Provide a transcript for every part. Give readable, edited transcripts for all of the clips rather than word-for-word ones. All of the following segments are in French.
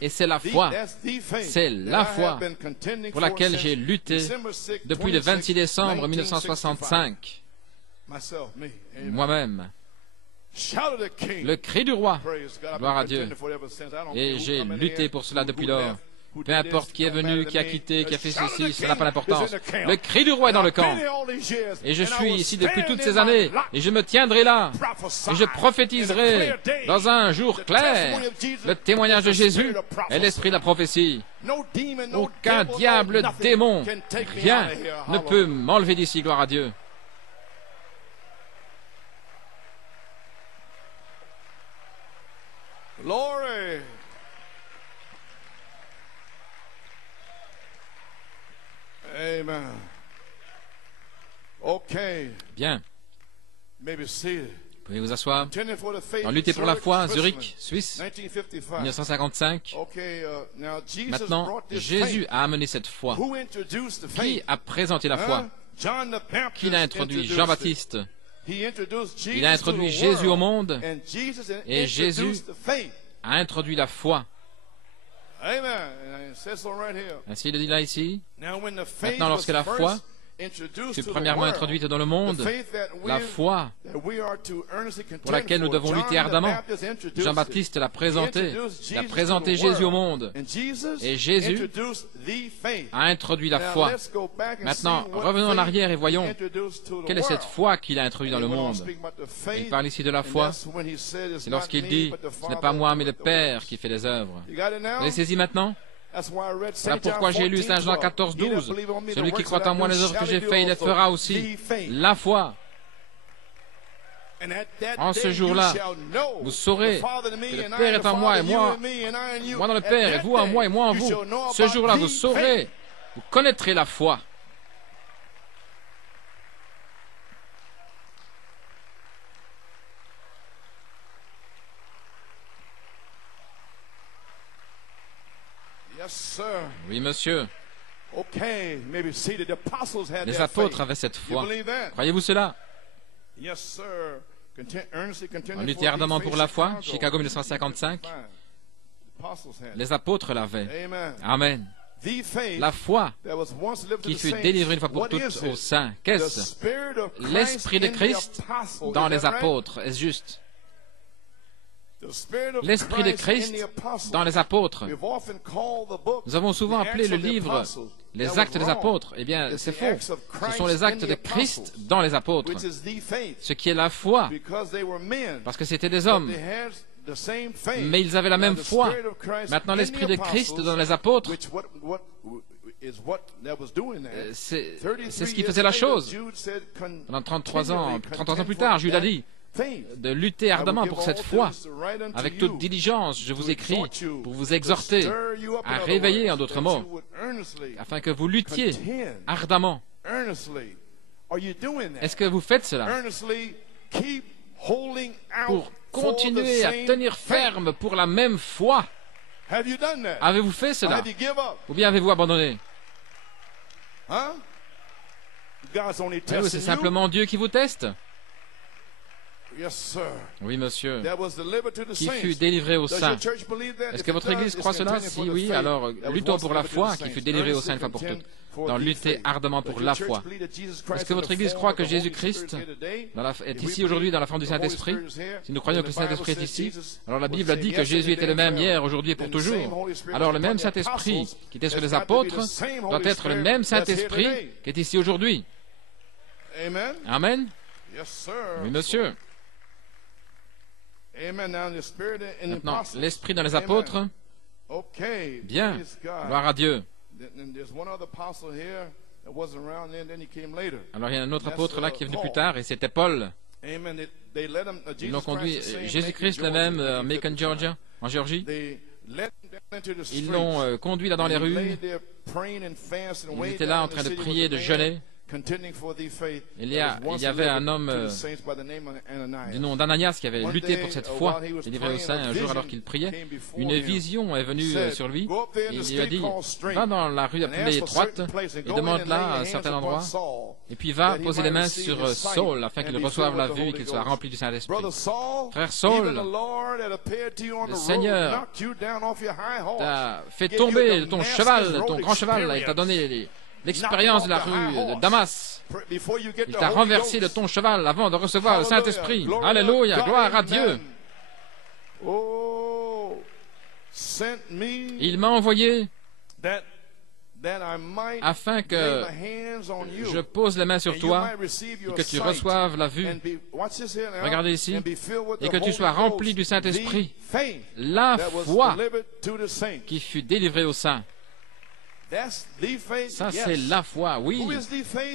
Et c'est la foi, pour laquelle j'ai lutté depuis le 26 décembre 1965, moi-même. Le cri du roi, gloire à Dieu. Et j'ai lutté pour cela depuis lors. Peu importe qui est venu, qui a quitté, qui a fait ceci, cela n'a pas d'importance. Le cri du roi est dans le camp. Et je suis ici depuis toutes ces années, et je me tiendrai là, et je prophétiserai dans un jour clair le témoignage de Jésus et l'esprit de la prophétie. Aucun diable, démon, rien ne peut m'enlever d'ici, gloire à Dieu. Glory. Amen. Okay. Bien. Maybe seated. Pouvez vous asseoir. En lutter pour la foi, Zurich, Suisse, 1955. Maintenant, Jésus a amené cette foi. Qui a présenté la foi? Qui l'a introduit? Jean-Baptiste. Il a introduit Jésus au monde, et Jésus a introduit la foi. Ainsi il le dit là ici. Maintenant, lorsque la foi fut premièrement introduite dans le monde, la foi pour laquelle nous devons lutter ardemment, Jean-Baptiste l'a présenté Jésus au monde, et Jésus a introduit la foi. Maintenant, revenons en arrière et voyons quelle est cette foi qu'il a introduite dans le monde. Il parle ici de la foi, c'est lorsqu'il dit « Ce n'est pas moi, mais le Père qui fait les œuvres ». Vous avez saisi maintenant? Voilà pourquoi j'ai lu Saint Jean 14, 12. Celui qui croit en moi, les œuvres que j'ai faites, il les fera aussi. La foi. En ce jour-là, vous saurez que le Père est en moi et moi dans le Père, et vous en moi et moi en vous. Ce jour-là, vous saurez, vous connaîtrez la foi. Oui, monsieur. Les apôtres avaient cette foi. Croyez-vous cela? On luttait ardemment pour la foi, Chicago 1955. Les apôtres l'avaient. Amen. La foi qui fut délivrée une fois pour toutes aux saints. Qu'est-ce? L'Esprit de Christ dans les apôtres. Est-ce juste? L'Esprit de Christ dans les apôtres. Nous avons souvent appelé le livre les actes des apôtres. Eh bien, c'est faux. Ce sont les actes de Christ dans les apôtres. Ce qui est la foi. Parce que c'était des hommes. Mais ils avaient la même foi. Maintenant, l'Esprit de Christ dans les apôtres, c'est ce qui faisait la chose. Pendant 33 ans plus tard, Jude a dit de lutter ardemment pour cette foi. Avec toute diligence, je vous écris pour vous exhorter à réveiller, en d'autres mots, afin que vous luttiez ardemment. Est-ce que vous faites cela? Pour continuer à tenir ferme pour la même foi. Avez-vous fait cela? Ou bien avez-vous abandonné? C'est simplement Dieu qui vous teste. Oui, monsieur. Qui fut délivré aux saints. Est-ce que votre Église croit cela? Si oui, alors luttons pour la foi qui fut délivrée aux saints une fois pour toutes. Dans lutter ardemment pour la foi. Est-ce que votre Église croit que Jésus-Christ est ici aujourd'hui dans la forme du Saint-Esprit? Si nous croyons que le Saint-Esprit est ici, alors la Bible a dit que Jésus était le même hier, aujourd'hui et pour toujours. Alors le même Saint-Esprit qui était sur les apôtres doit être le même Saint-Esprit qui est ici aujourd'hui. Amen. Oui, monsieur. Maintenant, l'Esprit dans les apôtres. Bien. Gloire à Dieu. Alors il y a un autre apôtre là qui est venu plus tard et c'était Paul. Ils l'ont conduit, Jésus-Christ le même, à Macon, Georgia, en Géorgie. Ils l'ont conduit là dans les rues. Ils étaient là en train de prier, de jeûner. Il y avait un homme du nom d'Ananias qui avait lutté pour cette foi délivrée aux saints. Un jour, alors qu'il priait, une vision est venue sur lui. Il lui a dit, va dans la rue la plus étroite et demande là à un certain endroit, et puis va poser les mains sur Saul afin qu'il reçoive la vue et qu'il soit rempli du Saint-Esprit. Frère Saul, le Seigneur t'a fait tomber de ton cheval, de ton grand cheval, et t'a donné l'expérience de la rue de Damas. Il t'a renversé de ton cheval avant de recevoir le Saint-Esprit. Alléluia, gloire à Dieu. Il m'a envoyé afin que je pose les mains sur toi et que tu reçoives la vue. Regardez ici. Et que tu sois rempli du Saint-Esprit. La foi qui fut délivrée aux saints. Ça, c'est la foi, oui.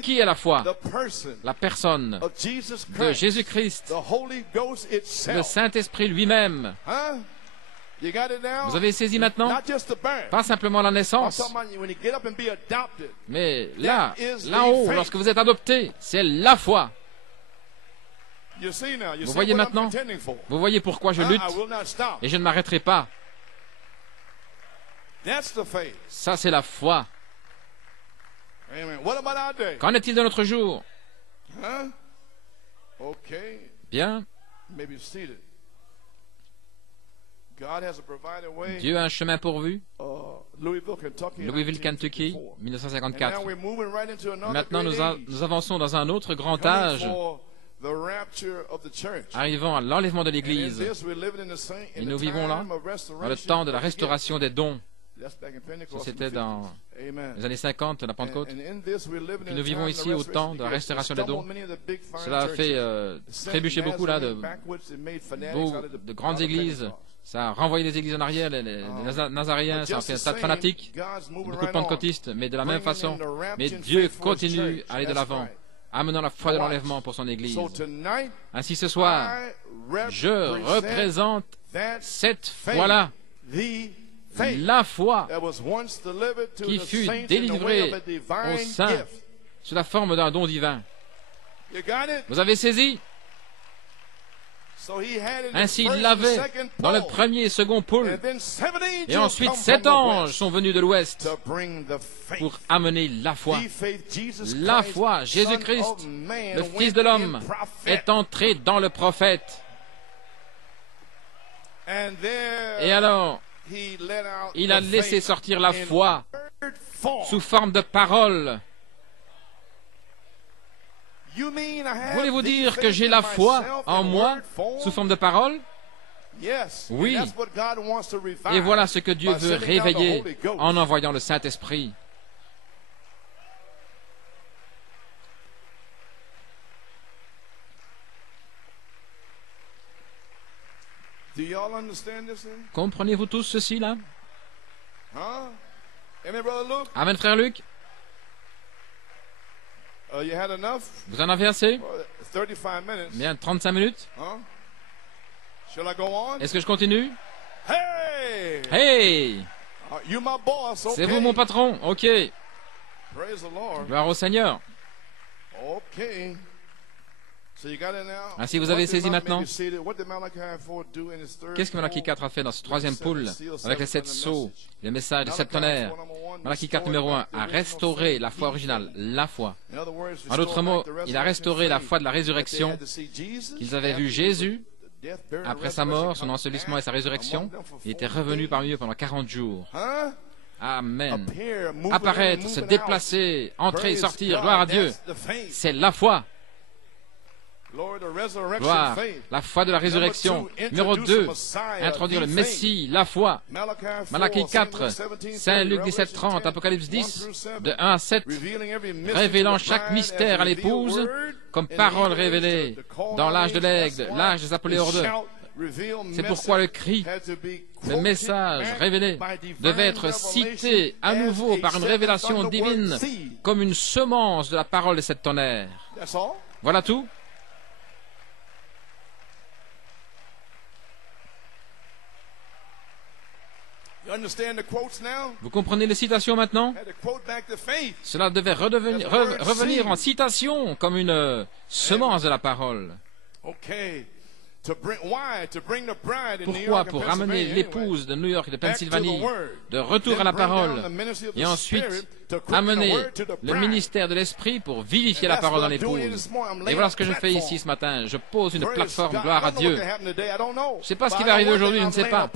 Qui est la foi? La personne de Jésus-Christ, le Saint-Esprit lui-même. Vous avez saisi maintenant? Pas simplement la naissance, mais là-haut, lorsque vous êtes adopté, c'est la foi. Vous voyez maintenant? Vous voyez pourquoi je lutte et je ne m'arrêterai pas. Ça, c'est la foi. Qu'en est-il de notre jour? Bien. Dieu a un chemin pourvu. Louisville, Kentucky, 1954. Maintenant, nous avançons dans un autre grand âge, arrivant à l'enlèvement de l'Église. Et nous vivons là, dans le temps de la restauration des dons. C'était dans les années 50, la Pentecôte. Puis nous vivons ici au temps de la restauration des dons. Cela a fait trébucher beaucoup là de grandes églises. Ça a renvoyé des églises en arrière, les Nazaréens, ça a fait un tas de fanatiques, beaucoup de pentecôtistes, mais de la même façon. Mais Dieu continue à aller de l'avant, amenant la foi de l'enlèvement pour son Église. Ainsi ce soir, je représente cette foi-là, la foi qui fut délivrée aux saints sous la forme d'un don divin. Vous avez saisi? Ainsi, il l'avait dans le premier et second pôle. Et ensuite, 7 anges sont venus de l'ouest pour amener la foi. La foi, Jésus-Christ, le Fils de l'homme, est entré dans le prophète. Et alors, il a laissé sortir la foi sous forme de parole. Voulez-vous dire que j'ai la foi en moi sous forme de parole? Oui. Et voilà ce que Dieu veut réveiller en envoyant le Saint-Esprit. Comprenez-vous tous ceci là? Amen, frère Luc. Vous en avez assez? Bien, 35 minutes. Est-ce que je continue? Hey! C'est vous mon patron? Ok. Gloire au Seigneur. Ainsi, vous avez saisi maintenant. Qu'est-ce que Malachie 4 a fait dans ce troisième poule avec les 7 sceaux, les messages des 7 tonnerres? Malachie 4 numéro 1 a restauré la foi originale, la foi. En d'autres mots, il a restauré la foi de la résurrection, qu'ils avaient vu Jésus, après sa mort, son ensevelissement et sa résurrection. Il était revenu parmi eux pendant 40 jours. Amen. Apparaître, se déplacer, entrer et sortir, gloire à Dieu. C'est la foi. Gloire, la foi de la résurrection. Numéro 2, introduire le Messie, la foi. Malachie 4, Saint Luc 17, 30, Apocalypse 10, de 1 à 7, révélant chaque mystère à l'épouse, comme parole révélée dans l'âge de l'aigle, l'âge des appelés hors d'eux. C'est pourquoi le cri, le message révélé, devait être cité à nouveau par une révélation divine, comme une semence de la parole de cette tonnerre. Voilà tout. Vous comprenez les citations maintenant? Cela devait revenir en citation comme une semence de la parole. Pourquoi? Pour ramener l'épouse de New York et de Pennsylvanie de retour à la parole et ensuite amener le ministère de l'Esprit pour vivifier la parole dans l'épouse. Et voilà ce que je fais ici ce matin. Je pose une plateforme, gloire à Dieu. Je ne sais pas ce qui va arriver aujourd'hui, je ne sais pas.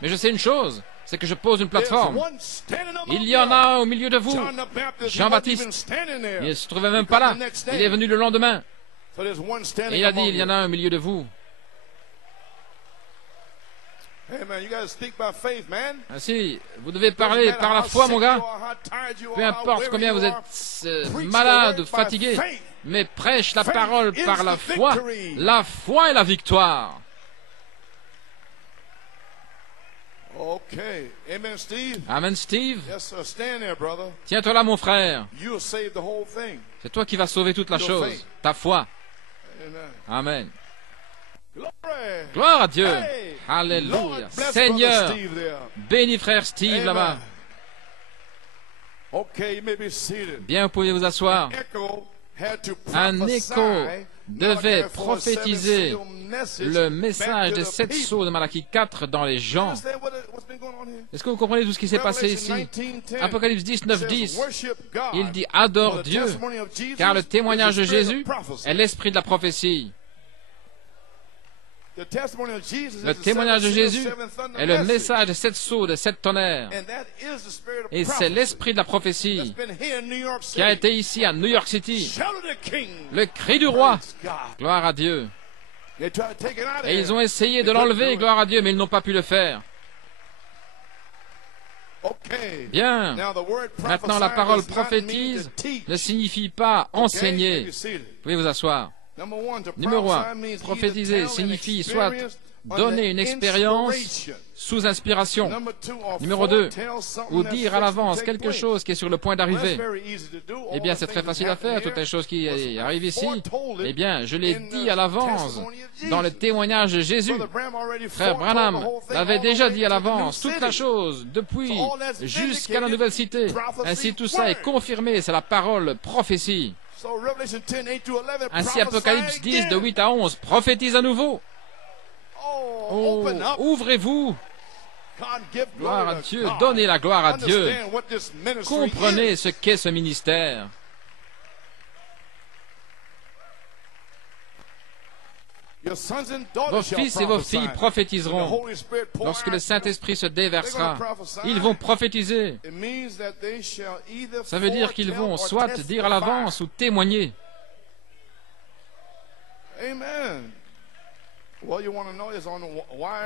Mais je sais une chose, c'est que je pose une plateforme. Il y en a au milieu de vous. Jean-Baptiste, il ne se trouvait même pas là. Il est venu le lendemain. Et il a dit, il y en a au milieu de vous. Ainsi, vous devez parler par la foi, mon gars. Peu importe combien vous êtes malade ou fatigué, mais prêche la parole par la foi. La foi est la victoire. Amen, Steve. Tiens-toi là, mon frère. C'est toi qui vas sauver toute la chose. Ta foi. Amen. Gloire à Dieu. Alléluia. Seigneur, bénis frère Steve là-bas. Bien, vous pouvez vous asseoir. Un écho devait prophétiser le message des 7 sceaux de Malachie 4 dans les gens. Est-ce que vous comprenez tout ce qui s'est passé ici? Apocalypse 19, 10, il dit « Adore Dieu, car le témoignage de Jésus est l'esprit de la prophétie. » Le témoignage de Jésus est le message des 7 sceaux, des 7 tonnerres. Et c'est l'esprit de la prophétie qui a été ici à New York City. Le cri du roi. Gloire à Dieu. Et ils ont essayé de l'enlever, gloire à Dieu, mais ils n'ont pas pu le faire. Bien. Maintenant, la parole prophétise ne signifie pas enseigner. Vous pouvez vous asseoir. Numéro 1, prophétiser signifie soit donner une expérience sous inspiration. Numéro 2, ou dire à l'avance quelque chose qui est sur le point d'arriver. Eh bien, c'est très facile à faire, toutes les choses qui arrivent ici. Eh bien, je l'ai dit à l'avance dans le témoignage de Jésus. Frère Branham l'avait déjà dit à l'avance, toute la chose, depuis jusqu'à la nouvelle cité. Ainsi, tout ça est confirmé, c'est la parole prophétie. Ainsi, Apocalypse 10, de 8 à 11, prophétise à nouveau. Oh, ouvrez-vous. Gloire à Dieu, donnez la gloire à Dieu. Comprenez ce qu'est ce ministère. Vos fils et vos filles prophétiseront. Lorsque le Saint-Esprit se déversera, ils vont prophétiser. Ça veut dire qu'ils vont soit dire à l'avance ou témoigner.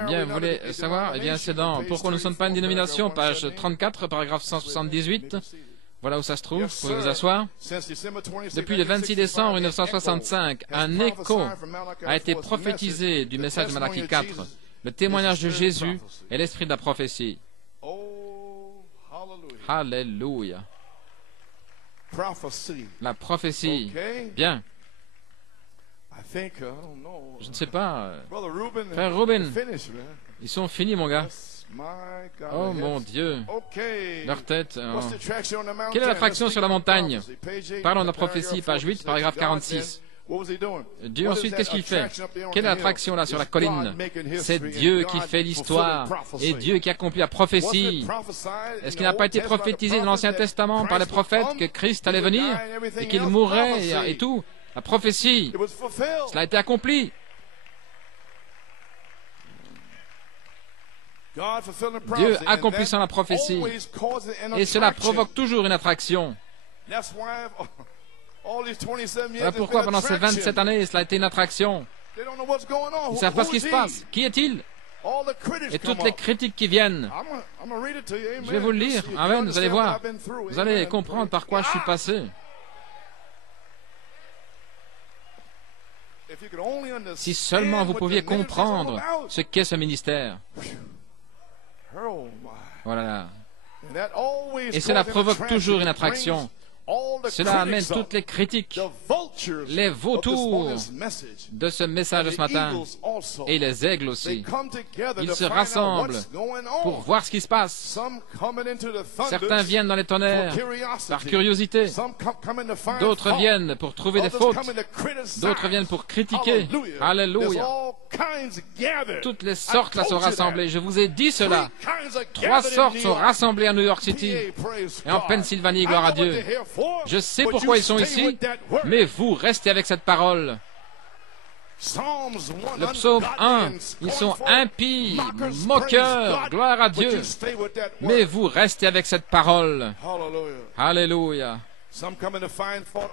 Bien, vous voulez savoir? Eh bien, c'est dans Pourquoi nous ne sommes pas une dénomination, page 34, paragraphe 178. Voilà où ça se trouve, vous pouvez vous asseoir. Depuis le 26 décembre 1965, un écho a été prophétisé du message de Malachie 4, le témoignage de Jésus et l'esprit de la prophétie. Alléluia. La prophétie. Bien. Je ne sais pas. Frère Rubin, ils sont finis, mon gars. Oh mon Dieu, leur tête. Quelle est l'attraction sur la montagne? Parlons de la prophétie, page 8, paragraphe 46. Dieu ensuite, qu'est-ce qu'il fait? Quelle est l'attraction là sur la colline? C'est Dieu qui fait l'histoire et Dieu qui accomplit la prophétie. Est-ce qu'il n'a pas été prophétisé dans l'Ancien Testament par les prophètes que Christ allait venir et qu'il mourrait et tout? La prophétie, cela a été accompli. Dieu accomplissant la prophétie, et cela provoque toujours une attraction. Voilà pourquoi pendant ces 27 années, cela a été une attraction. Ils ne savent pas ce qui se passe. Qui est-il? Et toutes les critiques qui viennent. Je vais vous le lire. Amen, vous allez voir. Vous allez comprendre par quoi je suis passé. Si seulement vous pouviez comprendre ce qu'est ce ministère. Voilà. Et cela provoque toujours une attraction. Cela amène toutes les critiques, les vautours de ce message de ce matin, et les aigles aussi. Ils se rassemblent pour voir ce qui se passe. Certains viennent dans les tonnerres par curiosité, d'autres viennent pour trouver des fautes, d'autres viennent pour critiquer. Alléluia. Toutes les sortes là sont rassemblées. Je vous ai dit cela. 3 sortes sont rassemblées à New York City et en Pennsylvanie, gloire à Dieu. Je sais pourquoi ils sont ici, mais vous restez avec cette parole. Le psaume 1, ils sont impies, moqueurs, gloire à Dieu. Mais vous restez avec cette parole. Alléluia.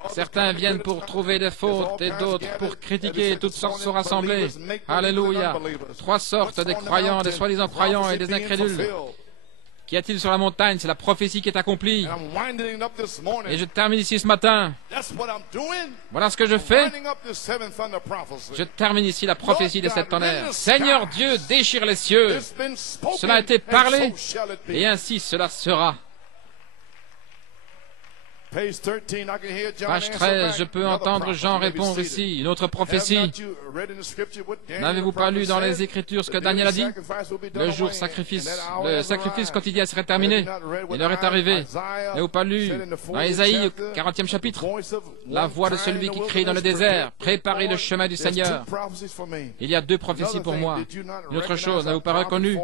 Certains viennent pour trouver des fautes et d'autres pour critiquer. Toutes sortes sont rassemblées. Alléluia. 3 sortes, des croyants, des soi-disant croyants et des incrédules. Qu'y a-t-il sur la montagne? C'est la prophétie qui est accomplie. Et je termine ici ce matin. Voilà ce que je fais. Je termine ici la prophétie des 7 tonnerres. Seigneur Dieu, déchire les cieux. Cela a été parlé, et ainsi cela sera. Page 13, je peux entendre Jean répondre ici, une autre prophétie. N'avez-vous pas lu dans les Écritures ce que Daniel a dit? Le sacrifice quotidien serait terminé. Il leur est arrivé. N'avez-vous pas lu dans Ésaïe, 40e chapitre, la voix de celui qui crie dans le désert, préparez le chemin du Seigneur. Il y a 2 prophéties pour moi. Une autre chose, n'avez-vous pas reconnu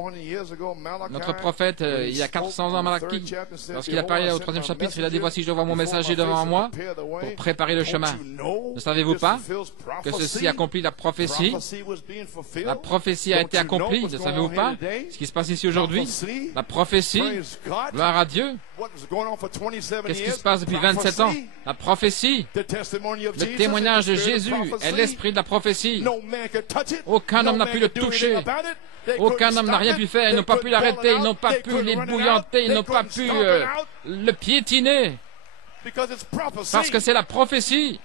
notre prophète, il y a 400 ans, Malachie, lorsqu'il a parlé au 3e chapitre, il a dit, voici, je vois mon messager devant moi pour préparer le chemin. Ne savez-vous pas que ceci accomplit la prophétie? La prophétie a été accomplie. Ne savez-vous pas ce qui se passe ici aujourd'hui? La prophétie, gloire à Dieu. Qu'est-ce qui se passe depuis 27 ans? La prophétie, le témoignage de Jésus est l'esprit de la prophétie. Aucun homme n'a pu le toucher. Aucun homme n'a rien pu faire. Ils n'ont pas pu l'arrêter. Ils n'ont pas pu l'ébouillanter. Ils n'ont pas pu le piétiner. Parce que c'est la prophétie.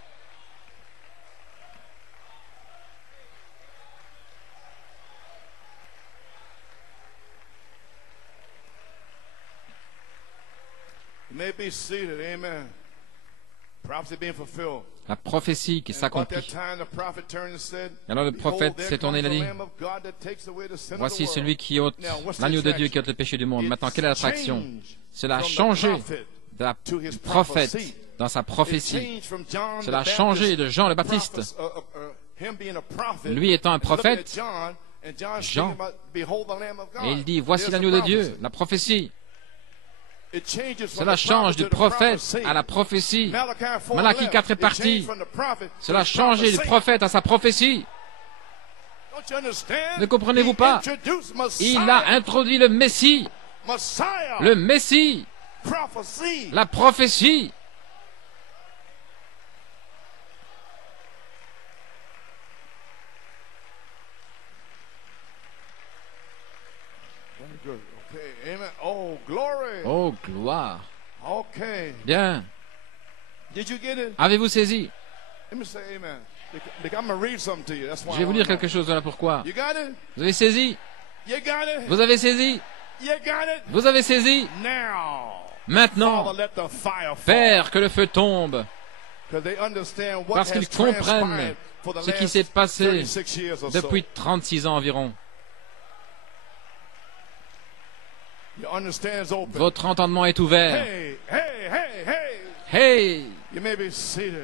La prophétie qui s'accomplit. Alors le prophète s'est tourné et a dit, voici celui qui ôte, l'agneau de Dieu qui ôte le péché du monde. Maintenant, quelle est l'attraction? Cela a changé du prophète dans sa prophétie. Cela a changé de Jean le Baptiste. Lui étant un prophète, Jean, et il dit, voici l'agneau de Dieu, la prophétie. Cela change du prophète à la prophétie. Malachie 4 est parti. Cela a changé du prophète à sa prophétie. Ne comprenez-vous pas? Il a introduit le Messie. Le Messie. La prophétie. Oh, gloire. Bien. Avez-vous saisi? Je vais vous dire quelque chose, voilà pourquoi. Vous avez saisi? Vous avez saisi? Vous avez saisi? Maintenant, Père, que le feu tombe, parce qu'ils comprennent ce qui s'est passé depuis 36 ans environ. Votre entendement est ouvert. Hey!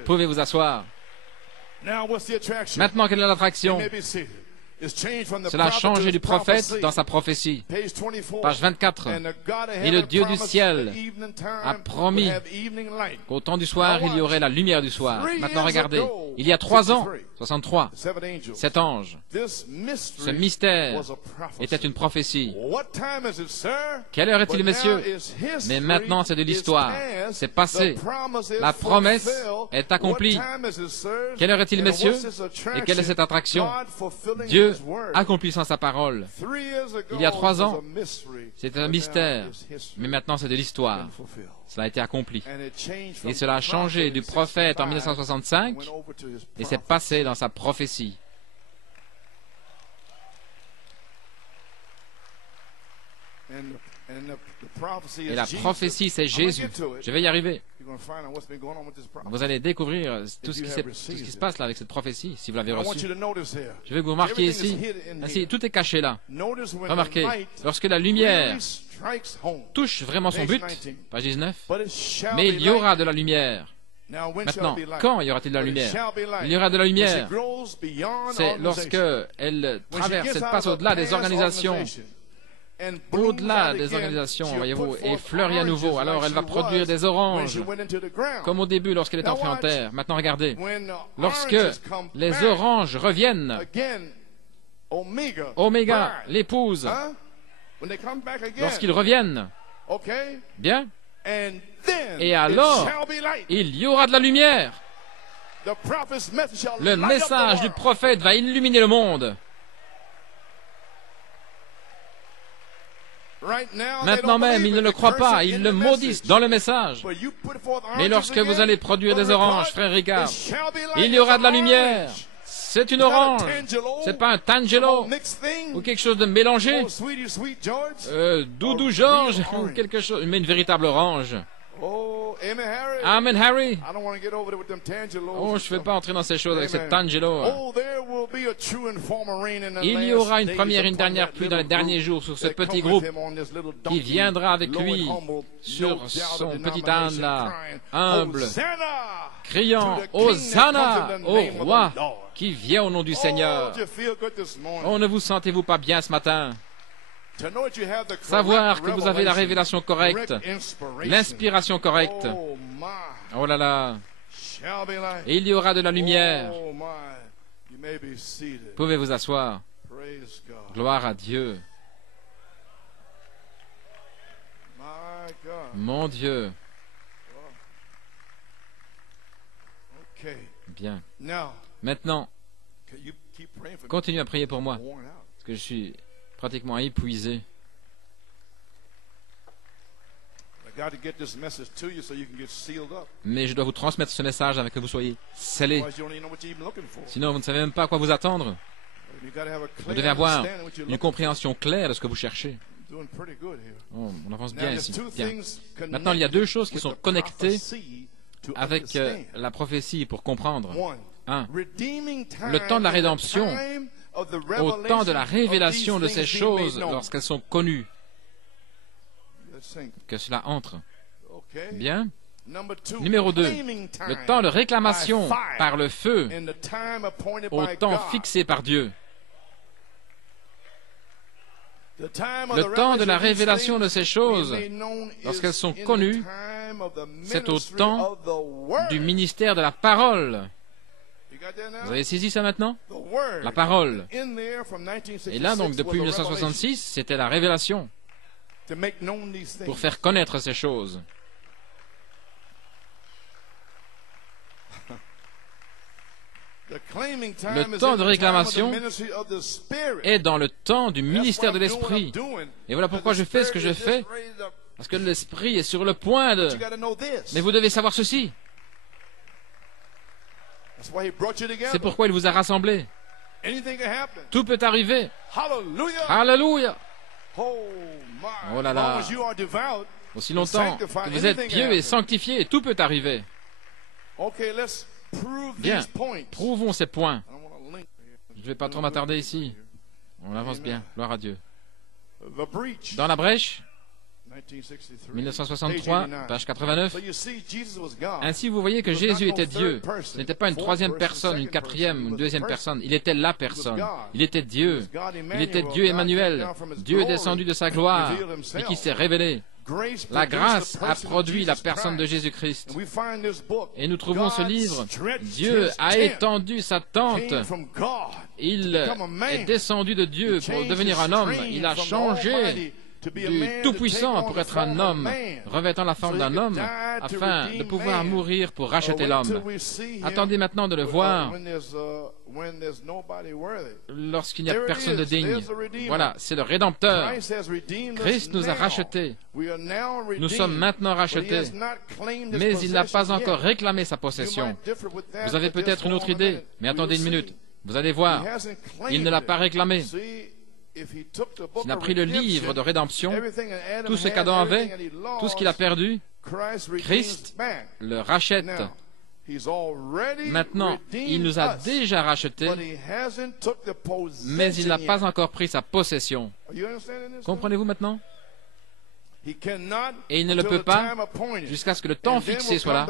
Pouvez vous asseoir. Maintenant, quelle est l'attraction? Cela a changé du prophète dans sa prophétie. Page 24. Et le Dieu du ciel a promis qu'au temps du soir, il y aurait la lumière du soir. Maintenant, regardez. Il y a 3 ans, 63, 7 anges. Ce mystère était une prophétie. Quelle heure est-il, messieurs? Mais maintenant, c'est de l'histoire. C'est passé. La promesse est accomplie. Quelle heure est-il, messieurs? Et quelle est cette attraction? Dieu accomplissant sa parole. Il y a 3 ans, c'était un mystère, mais maintenant c'est de l'histoire. Cela a été accompli. Et cela a changé du prophète en 1965 et c'est passé dans sa prophétie. Et la prophétie, c'est Jésus. Je vais y arriver. Vous allez découvrir tout ce qui se passe là avec cette prophétie, si vous l'avez reçue. Je vais vous remarquer ici. Ainsi, tout est caché là. Remarquez, lorsque la lumière touche vraiment son but, page 19, mais il y aura de la lumière. Maintenant, quand y aura-t-il de la lumière? Il y aura de la lumière. C'est lorsque elle traverse, elle passe au-delà des organisations. Au-delà des organisations, voyez-vous, et fleurit à nouveau. Alors elle va produire des oranges, comme au début lorsqu'elle est entrée en terre. Maintenant, regardez, lorsque les oranges reviennent, Oméga, l'épouse, lorsqu'ils reviennent, bien, et alors, il y aura de la lumière. Le message du prophète va illuminer le monde. Maintenant même, ils ne le croient pas, ils le maudissent dans le message. Mais lorsque vous allez produire des oranges, frère Ricard, il y aura de la lumière. C'est une orange. C'est pas un tangelo ou quelque chose de mélangé. Doudou George ou quelque chose, mais une véritable orange. Amen, Harry. Oh, je ne vais pas entrer dans ces choses avec cette tangelo. Il y aura une première et une dernière pluie dans les derniers jours sur ce petit groupe qui viendra avec lui sur son petit âne là, humble, criant Hosanna au roi qui vient au nom du Seigneur. Oh, ne vous sentez-vous pas bien ce matin? Savoir que vous avez la révélation correcte, l'inspiration correcte. Oh là là. Et il y aura de la lumière. Pouvez vous asseoir. Gloire à Dieu. Mon Dieu. Bien. Maintenant, continuez à prier pour moi, parce que je suis pratiquement épuisé. Mais je dois vous transmettre ce message afin que vous soyez scellés. Sinon, vous ne savez même pas à quoi vous attendre. Vous devez avoir une compréhension claire de ce que vous cherchez. Oh, on avance bien ici. Bien. Maintenant, il y a deux choses qui sont connectées avec la prophétie pour comprendre. Un, le temps de la rédemption, au temps de la révélation de ces choses lorsqu'elles sont connues, que cela entre. Bien. Numéro 2, le temps de réclamation par le feu au temps fixé par Dieu. Le temps de la révélation de ces choses, lorsqu'elles sont connues, c'est au temps du ministère de la parole. Vous avez saisi ça maintenant? La parole. Et là, donc, depuis 1966, c'était la révélation pour faire connaître ces choses. Le temps de réclamation est dans le temps du ministère de l'Esprit. Et voilà pourquoi je fais ce que je fais. Parce que l'Esprit est sur le point de... Mais vous devez savoir ceci. C'est pourquoi il vous a rassemblés. Tout peut arriver. Alléluia. Oh là là. Aussi longtemps que vous êtes pieux et sanctifiés, tout peut arriver. Bien, prouvons ces points. Je ne vais pas trop m'attarder ici. On avance bien, gloire à Dieu. Dans la brèche, 1963, page 89. Ainsi, vous voyez que Jésus était Dieu. Ce n'était pas une troisième personne, une quatrième, une deuxième personne. Il était la personne. Il était Dieu. Il était Dieu Emmanuel. Dieu descendu de sa gloire et qui s'est révélé. La grâce a produit la personne de Jésus-Christ. Et nous trouvons ce livre. Dieu a étendu sa tente. Il est descendu de Dieu pour devenir un homme. Il a changé du Tout-Puissant pour être un homme, revêtant la forme d'un homme, afin de pouvoir mourir pour racheter l'homme. Attendez maintenant de le voir lorsqu'il n'y a personne de digne. Voilà, c'est le Rédempteur. Christ nous a rachetés. Nous sommes maintenant rachetés, mais il n'a pas encore réclamé sa possession. Vous avez peut-être une autre idée, mais attendez une minute. Vous allez voir, il ne l'a pas réclamé. S'il a pris le livre de rédemption, tout ce qu'Adam avait, tout ce qu'il a perdu, Christ le rachète. Maintenant, il nous a déjà rachetés, mais il n'a pas encore pris sa possession. Comprenez-vous maintenant? Et il ne le peut pas jusqu'à ce que le temps fixé soit là.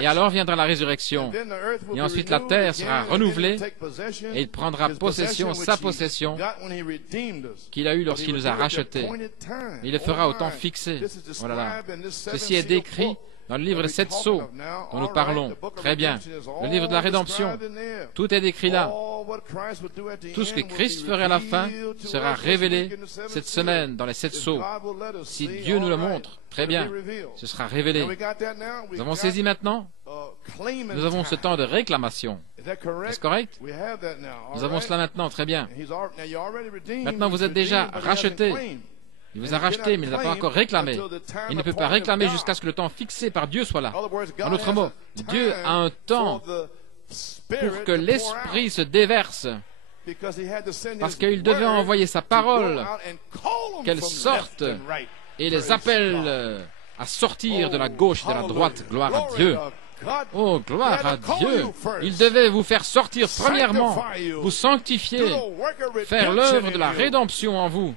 Et alors viendra la résurrection. Et ensuite la terre sera renouvelée et il prendra possession, sa possession qu'il a eue lorsqu'il nous a rachetés. Il le fera au temps fixé. Voilà. Ceci est décrit dans le livre des 7 sceaux dont nous parlons. Très bien. Le livre de la rédemption. Tout est décrit là. Tout ce que Christ ferait à la fin sera révélé cette semaine dans les 7 sceaux. Si Dieu nous le montre, très bien, ce sera révélé. Nous avons saisi maintenant. Nous avons ce temps de réclamation. Est-ce correct? Nous avons cela maintenant, très bien. Maintenant, vous êtes déjà rachetés. Il vous a racheté, mais il ne l'a pas encore réclamé. Il ne peut pas réclamer jusqu'à ce que le temps fixé par Dieu soit là. En d'autres mots, Dieu a un temps pour que l'Esprit se déverse, parce qu'il devait envoyer sa parole, qu'elle sorte, et les appelle à sortir de la gauche et de la droite. Gloire à Dieu. Oh, gloire à Dieu. Il devait vous faire sortir premièrement, vous sanctifier, faire l'œuvre de la rédemption en vous.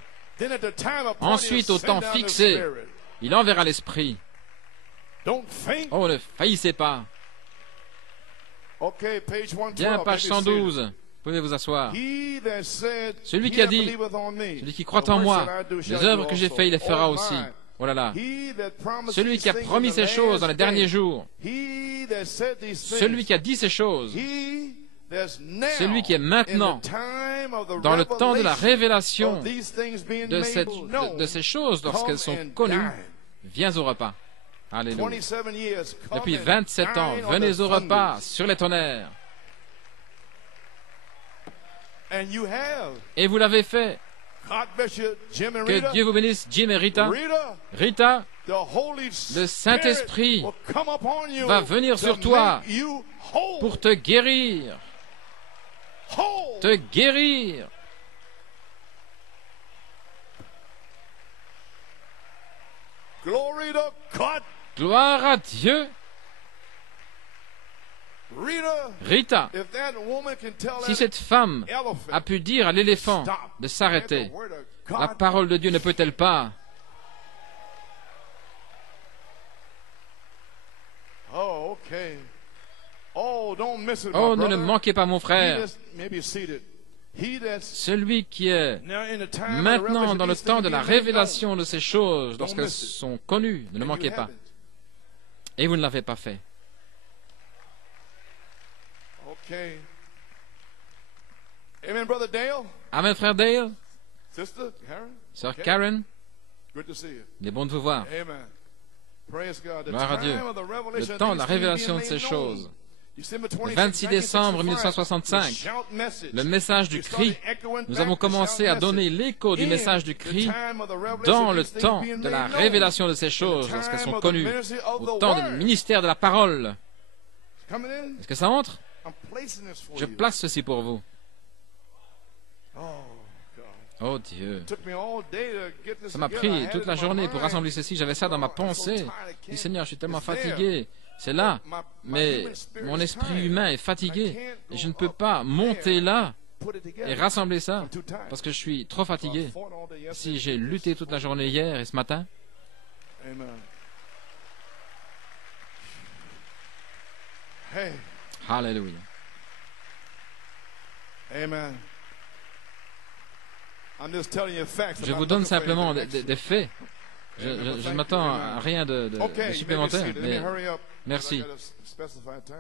Ensuite, au temps fixé, il enverra l'Esprit. Oh, ne faillissez pas. Bien, page 112. Pouvez vous asseoir. Celui qui a dit, celui qui croit en moi, les œuvres que j'ai faites, il les fera aussi. Oh là là. Celui qui a promis ces choses dans les derniers jours, celui qui a dit ces choses, celui qui est maintenant dans le temps de la révélation de ces choses lorsqu'elles sont connues, viens au repas. Alléluia. Depuis 27 ans, venez au repas sur les tonnerres. Et vous l'avez fait. Que Dieu vous bénisse, Jim et Rita. Rita, le Saint-Esprit va venir sur toi pour te guérir. Te guérir. Gloire à Dieu. Rita, si cette femme a pu dire à l'éléphant de s'arrêter, la parole de Dieu ne peut-elle pas? Oh, ne le manquez pas, mon frère. Celui qui est maintenant dans le temps de la révélation de ces choses, lorsqu'elles sont connues, ne le manquez pas. Et vous ne l'avez pas fait. Amen, frère Dale. Sœur Karen. Il est bon de vous voir. Gloire à Dieu. Le temps de la révélation de ces choses. Le 26 décembre 1965, le message du cri, nous avons commencé à donner l'écho du message du cri dans le temps de la révélation de ces choses, lorsqu'elles sont connues, au temps du ministère de la parole. Est-ce que ça entre? Je place ceci pour vous. Oh Dieu. Ça m'a pris toute la journée pour rassembler ceci. J'avais ça dans ma pensée. Je dis, Seigneur, je suis tellement fatigué. C'est là, mais mon esprit humain est fatigué et je ne peux pas monter là et rassembler ça parce que je suis trop fatigué. Si j'ai lutté toute la journée hier et ce matin. Alléluia. Je vous donne simplement des faits. Je ne m'attends à rien de supplémentaire, mais merci.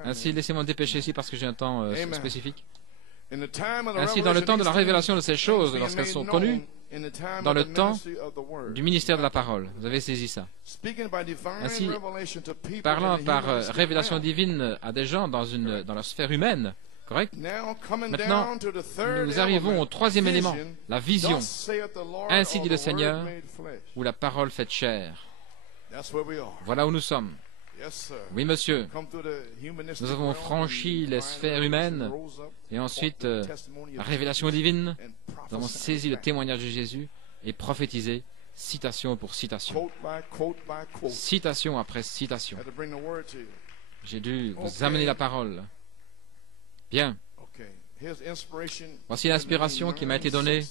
Ainsi, laissez-moi me dépêcher ici parce que j'ai un temps spécifique. Ainsi, dans le temps de la révélation de ces choses, lorsqu'elles sont connues, dans le temps du ministère de la parole. Vous avez saisi ça. Ainsi, parlant par révélation divine à des gens dans la sphère humaine, correct? Maintenant, nous arrivons au troisième élément, la vision. Ainsi dit le Seigneur, où la parole faite chair. Voilà où nous sommes. Oui, monsieur. Nous avons franchi les sphères humaines et ensuite la révélation divine. Nous avons saisi le témoignage de Jésus et prophétisé citation pour citation. Citation après citation. J'ai dû vous amener la parole. Bien. Voici l'inspiration qui m'a été donnée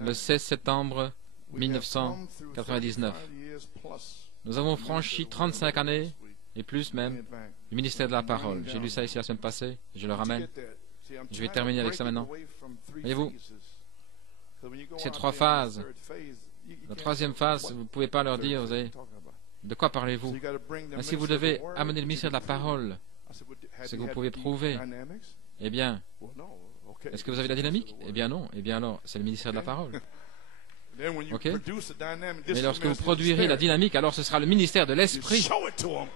le 16 septembre 1999. Nous avons franchi 35 années, et plus même, du ministère de la parole. J'ai lu ça ici la semaine passée, je le ramène. Je vais terminer avec ça maintenant. Voyez-vous, ces trois phases. La troisième phase, vous ne pouvez pas leur dire, vous savez, de quoi parlez-vous? Ainsi, vous devez amener le ministère de la parole, ce que vous pouvez prouver. Eh bien, est-ce que vous avez la dynamique? Eh bien non. Eh bien alors, c'est le ministère de la parole. Ok? Mais lorsque vous produirez la dynamique, alors ce sera le ministère de l'Esprit.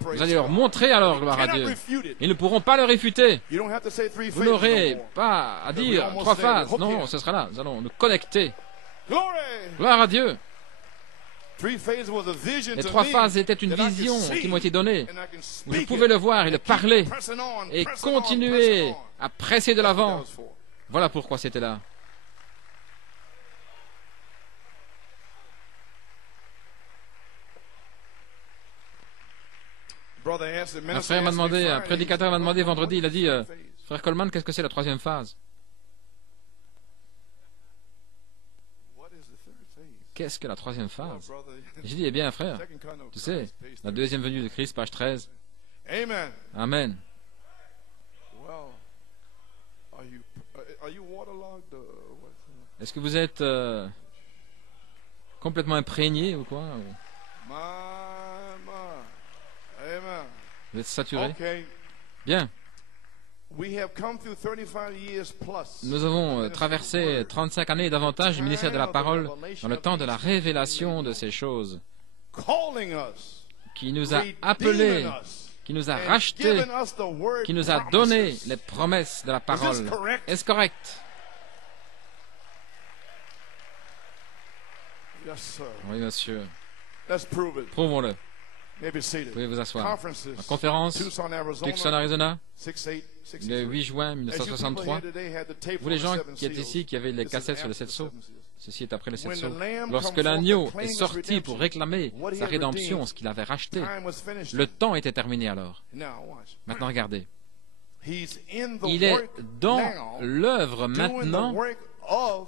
Vous allez leur montrer alors, gloire à Dieu. Ils ne pourront pas le réfuter. Vous n'aurez pas à dire trois phases. Non, ce sera là. Nous allons nous connecter. Gloire à Dieu. Les trois phases étaient une vision qui m'ont été données. Je pouvais le voir et le parler et continuer à presser de l'avant. Voilà pourquoi c'était là. Un frère m'a demandé, un prédicateur m'a demandé vendredi, il a dit, frère Coleman, qu'est-ce que c'est la troisième phase? Qu'est-ce que la troisième phase? J'ai dit, eh bien, frère, tu sais, la deuxième venue de Christ, page 13. Amen. Est-ce que vous êtes complètement imprégné ou quoi? Vous êtes saturé? Bien. Nous avons traversé 35 années et davantage du ministère de la parole dans le temps de la révélation de ces choses, qui nous a appelés, qui nous a rachetés, qui nous a donné les promesses de la parole. Est-ce correct? Oui, monsieur. Prouvons-le. Vous pouvez vous asseoir. En conférence, Tucson, Arizona, le 8 juin 1963. Vous les gens qui êtes ici, qui avez les cassettes sur les 7 sceaux, ceci est après les 7 sceaux. Lorsque l'agneau est sorti pour réclamer sa rédemption, ce qu'il avait racheté, le temps était terminé alors. Maintenant, regardez. Il est dans l'œuvre maintenant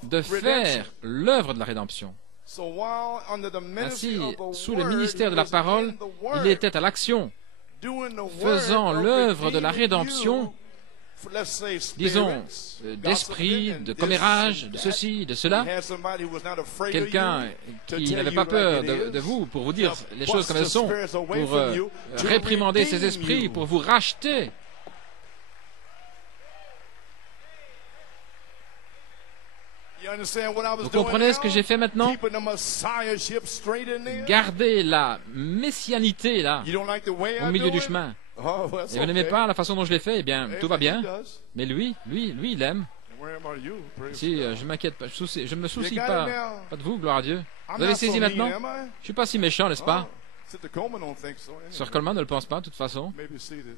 de faire l'œuvre de la rédemption. Ainsi, sous le ministère de la parole, il était à l'action, faisant l'œuvre de la rédemption, disons, d'esprit, de commérage, de ceci, de cela. Quelqu'un qui n'avait pas peur de vous pour vous dire les choses comme elles sont, pour réprimander ces esprits, pour vous racheter. Vous comprenez ce que j'ai fait maintenant? Garder la messianité là, au milieu du chemin. Et vous n'aimez pas la façon dont je l'ai fait? Eh bien, tout va bien. Mais lui, il aime. Si, je m'inquiète pas, je me soucie pas de vous, gloire à Dieu. Vous avez saisi maintenant? Je suis pas si méchant, n'est-ce pas? Sir Coleman ne le pense pas, de toute façon.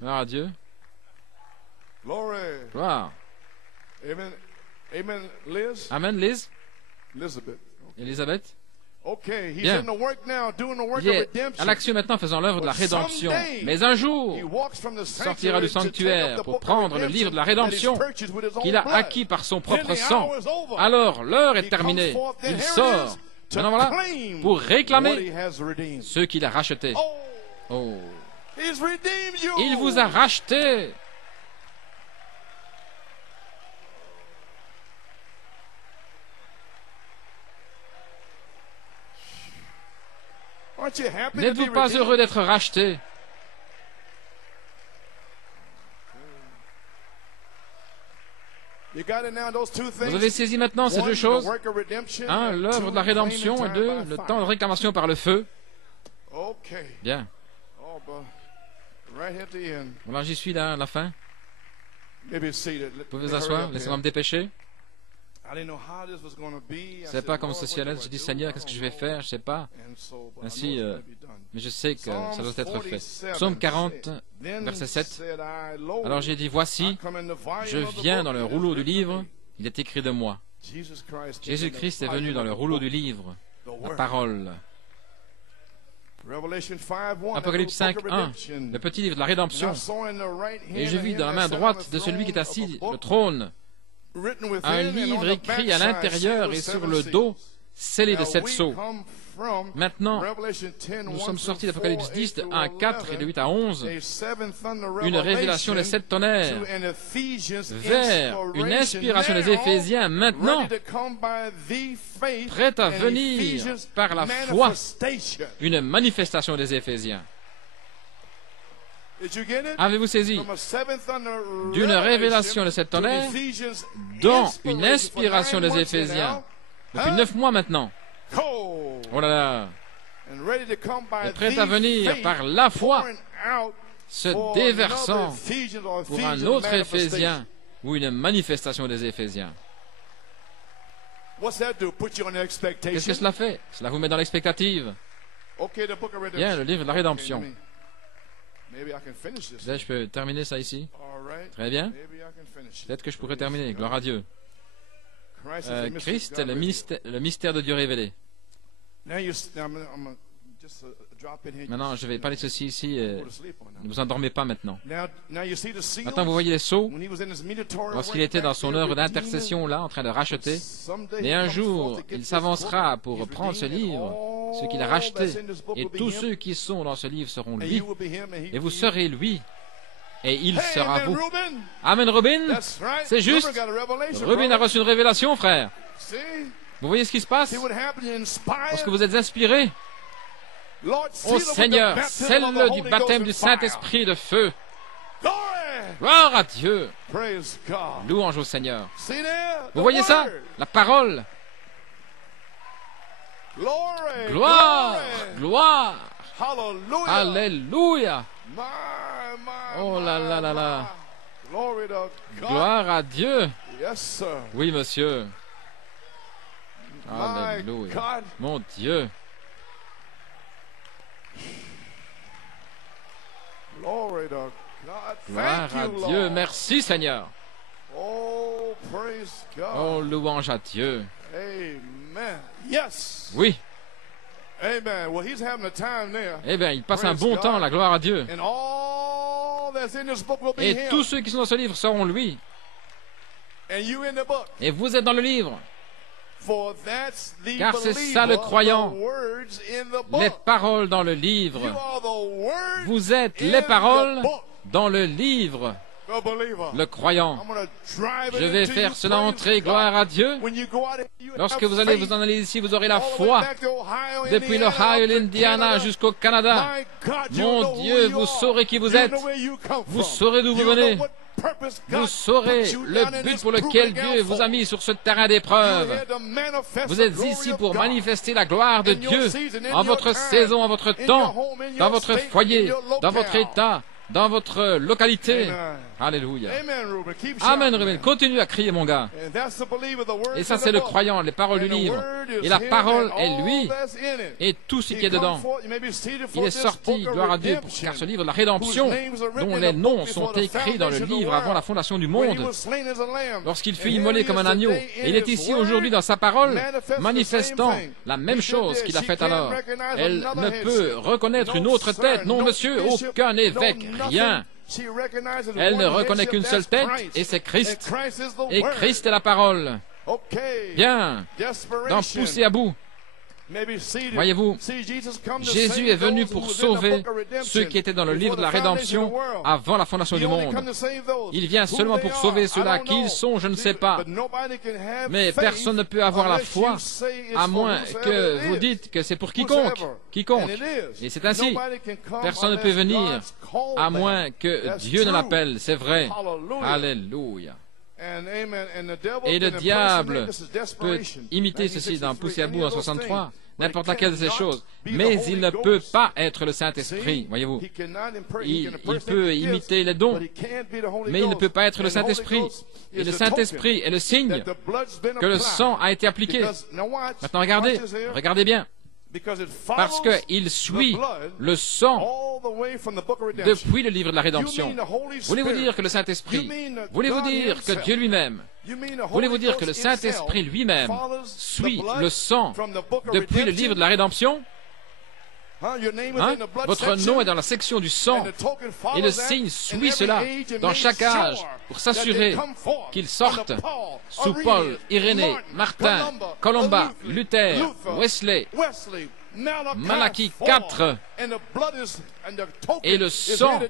Gloire à Dieu. Gloire. Amen, Liz. Elisabeth. Bien. Il est à l'action maintenant faisant l'œuvre de la rédemption. Mais un jour, il sortira du sanctuaire pour prendre le livre de la rédemption qu'il a acquis par son propre sang. Alors, l'heure est terminée. Il sort. Maintenant voilà, pour réclamer ceux qu'il a rachetés. Oh. Il vous a racheté. N'êtes-vous pas heureux d'être racheté? Vous avez saisi maintenant ces deux choses. Un, l'œuvre de la rédemption, et deux, le temps de réclamation par le feu. Bien. Voilà, j'y suis là, à la fin. Vous pouvez vous asseoir, laissez-moi me dépêcher. Je ne sais pas comment ceci allait. J'ai dit, Seigneur, qu'est-ce que je vais faire? Je ne sais pas. Ainsi, mais je sais que ça doit être fait. Psaume 40, verset 7. Alors j'ai dit, voici, je viens dans le rouleau du livre, il est écrit de moi. Jésus-Christ est venu dans le rouleau du livre, la parole. Apocalypse 5, 1, le petit livre de la rédemption. Et je vis dans la main droite de celui qui est assis, le trône, un livre écrit à l'intérieur et sur le dos, scellé de 7 sceaux. Maintenant, nous sommes sortis d'Apocalypse 10, de 1 à 4 et de 8 à 11, une révélation des 7 tonnerres, vers une inspiration des Éphésiens, maintenant, prête à venir par la foi, une manifestation des Éphésiens. Avez-vous saisi? D'une révélation de 7 tonnerres, dont une inspiration des Éphésiens, depuis 9 mois maintenant. Oh là là! Et prêt à venir par la foi, se déversant pour un autre Éphésien ou une manifestation des Éphésiens. Qu'est-ce que cela fait? Cela vous met dans l'expectative. Bien, le livre de la rédemption. Là, je peux terminer ça ici. Très bien. Peut-être que je pourrais terminer. Gloire à Dieu. Christ est le mystère de Dieu révélé. Maintenant, je vais parler de ceci ici. Ne vous endormez pas maintenant. Maintenant, vous voyez les sceaux. Lorsqu'il était dans son œuvre d'intercession, là, en train de racheter. Et un jour, il s'avancera pour prendre ce livre, ce qu'il a racheté. Et tous ceux qui sont dans ce livre seront lui. Et vous serez lui. Et il sera vous. Amen, Robin. C'est juste. Robin a reçu une révélation, frère. Vous voyez ce qui se passe? Lorsque vous êtes inspiré, ô Seigneur, scelle-le du baptême du Saint-Esprit de feu. Gloire à Dieu. Louange au Seigneur. Vous voyez ça? La parole. Gloire, gloire. Alléluia. Oh là là là là. Gloire à Dieu. Oui, monsieur. Alléluia. Mon Dieu. Gloire à Dieu. Merci, Seigneur. Oh, louange à Dieu. Oui. Eh bien, il passe un bon temps, la gloire à Dieu. Et tous ceux qui sont dans ce livre seront lui. Et vous êtes dans le livre. Car c'est ça le croyant. Les paroles dans le livre. Vous êtes les paroles dans le livre. Le croyant. Je vais faire cela entrer, gloire à Dieu. Lorsque vous allez vous en aller ici, vous aurez la foi. Depuis l'Ohio et l'Indiana jusqu'au Canada. Mon Dieu, vous saurez qui vous êtes. Vous saurez d'où vous venez. Vous saurez le but pour lequel Dieu vous a mis sur ce terrain d'épreuve. Vous êtes ici pour manifester la gloire de Dieu en votre saison, en votre temps, dans votre foyer, dans votre état, dans votre localité. Alléluia. Amen, Ruben. Continue à crier, mon gars. Et ça, c'est le croyant, les paroles du livre. Et la parole est lui et tout ce qui est dedans. Il est sorti, gloire à Dieu, car ce livre de la rédemption, dont les noms sont écrits dans le livre avant la fondation du monde, lorsqu'il fut immolé comme un agneau. Et il est ici aujourd'hui dans sa parole, manifestant la même chose qu'il a faite alors. Elle ne peut reconnaître une autre tête. Non, monsieur, aucun évêque, rien. Elle ne reconnaît qu'une seule tête, et c'est Christ. Et Christ est la parole. Bien, d'en pousser à bout. Voyez-vous, Jésus est venu pour sauver ceux qui étaient dans le livre de la rédemption avant la fondation du monde. Il vient seulement pour sauver ceux-là. Qui ils sont, je ne sais pas. Mais personne ne peut avoir la foi à moins que vous dites que c'est pour quiconque. Quiconque. Et c'est ainsi. Personne ne peut venir à moins que Dieu ne l'appelle. C'est vrai. Alléluia. Et le diable peut imiter ceci dans Pousser à bout en 63, n'importe laquelle de ces choses, mais il ne peut pas être le Saint-Esprit, voyez-vous. Il peut imiter les dons, mais il ne peut pas être le Saint-Esprit. Et le Saint-Esprit est le signe que le sang a été appliqué. Maintenant, regardez bien. Parce qu'il suit le sang depuis le livre de la rédemption. Voulez-vous dire que le Saint-Esprit, voulez-vous dire que Dieu lui-même, voulez-vous dire que le Saint-Esprit lui-même suit le sang depuis le livre de la rédemption? Hein? Votre nom est dans la section du sang et le signe suit cela dans chaque âge pour s'assurer qu'ils sortent sous Paul, Irénée, Martin, Colomba, Luther, Wesley, Malachie 4, et le sang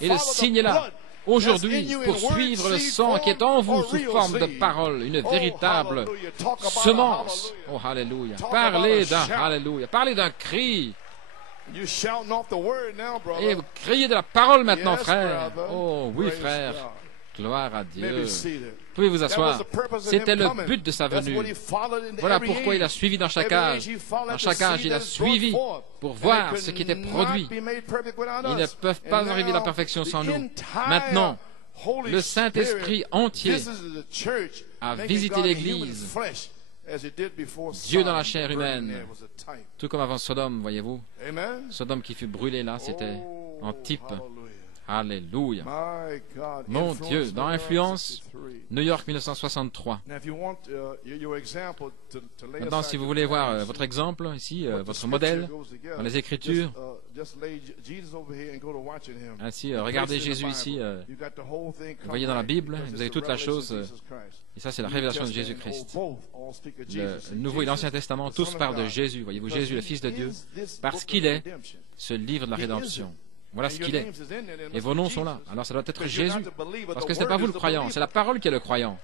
et le signe est là aujourd'hui pour suivre le sang qui est en vous sous forme de parole, une véritable semence. Oh, alléluia. Parlez d'un alléluia, parlez d'un cri. Et vous criez de la parole maintenant, frère. Oh oui, frère. Gloire à Dieu. Pouvez vous asseoir. C'était le but de sa venue. Voilà pourquoi il a suivi dans chaque âge. Dans chaque âge, il a suivi pour voir ce qui était produit. Ils ne peuvent pas arriver à la perfection sans nous. Maintenant, le Saint-Esprit entier a visité l'Église. Dieu dans la chair humaine, tout comme avant Sodome, voyez-vous. Sodome qui fut brûlé là, c'était en type. Alléluia. Mon Dieu, dans Influence, New York 1963. Maintenant, si vous voulez voir votre exemple ici, votre modèle dans les Écritures, ainsi, regardez Jésus ici. Vous voyez dans la Bible, vous avez toute la chose. Et ça, c'est la révélation de Jésus-Christ. Le Nouveau et l'Ancien Testament, tous parlent de Jésus. Voyez-vous, Jésus, le Fils de Dieu, parce qu'il est ce livre de la rédemption. Voilà ce qu'il est. Et vos noms sont là. Alors ça doit être Jésus. Parce que ce n'est pas vous le croyant, c'est la parole qui est le croyant.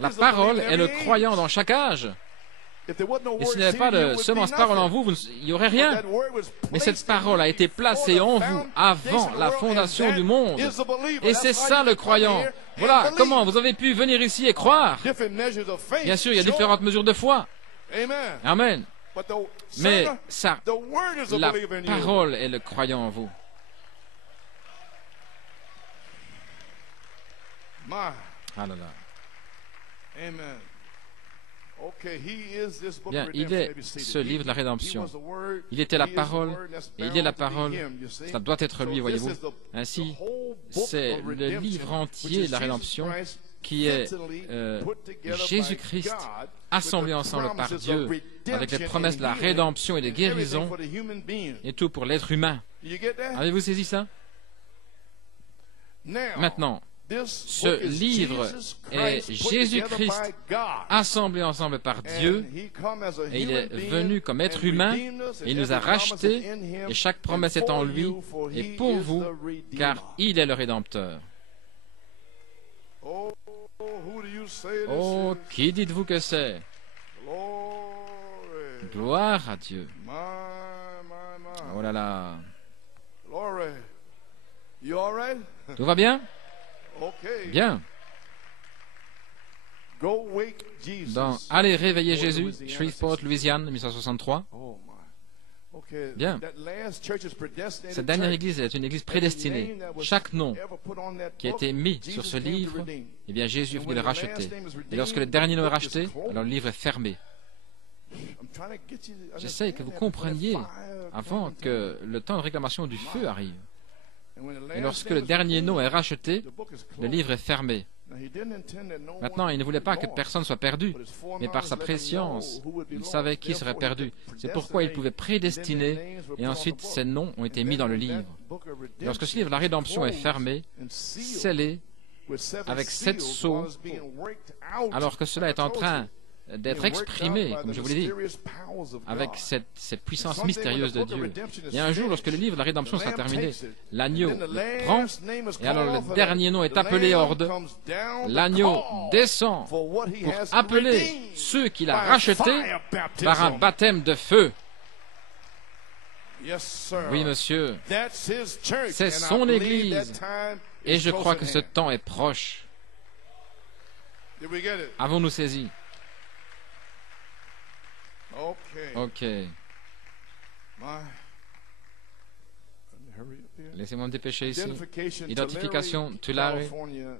La parole est le croyant dans chaque âge. Et s'il n'y avait pas de semence parole en vous, il n'y aurait rien. Mais cette parole a été placée en vous avant la fondation du monde. Et c'est ça le croyant. Voilà comment vous avez pu venir ici et croire. Bien sûr, il y a différentes mesures de foi. Amen. Mais ça, la parole est le croyant en vous. Ah là là. Bien, il est ce livre de la rédemption. Il était la parole, et il est la parole. Ça doit être lui, voyez-vous. Ainsi, c'est le livre entier de la rédemption qui est Jésus-Christ assemblé ensemble par Dieu avec les promesses de la rédemption et de guérison et tout pour l'être humain. Avez-vous saisi ça? Maintenant, ce livre est Jésus-Christ assemblé ensemble par Dieu et il est venu comme être humain et il nous a rachetés et chaque promesse est en lui et pour vous car il est le Rédempteur. Oh, qui dites-vous que c'est? Gloire à Dieu. Oh là là. Tout va bien? Bien. Dans Allez réveiller Jésus, Shreveport, Louisiane, 1963. Bien. Cette dernière église est une église prédestinée. Chaque nom qui a été mis sur ce livre, eh bien Jésus est venu le racheter. Et lorsque le dernier nom est racheté, alors le livre est fermé. J'essaie que vous compreniez avant que le temps de réclamation du feu arrive. Et lorsque le dernier nom est racheté, le livre est fermé. Maintenant, il ne voulait pas que personne soit perdu, mais par sa préscience, il savait qui serait perdu. C'est pourquoi il pouvait prédestiner, et ensuite ces noms ont été mis dans le livre. Et lorsque ce livre, la rédemption, est fermé, scellé, avec 7 sceaux, alors que cela est en train d'être exprimé, comme je vous l'ai dit, avec ces puissances mystérieuses de Dieu. Et un jour, lorsque le livre de la rédemption sera terminé, l'agneau le prend, et alors le dernier nom est appelé horde. L'agneau descend pour appeler ceux qu'il a rachetés par un baptême de feu. Oui, monsieur, c'est son Église, et je crois que ce temps est proche. Avons-nous saisi? Laissez-moi me dépêcher ici. Identification Tulare,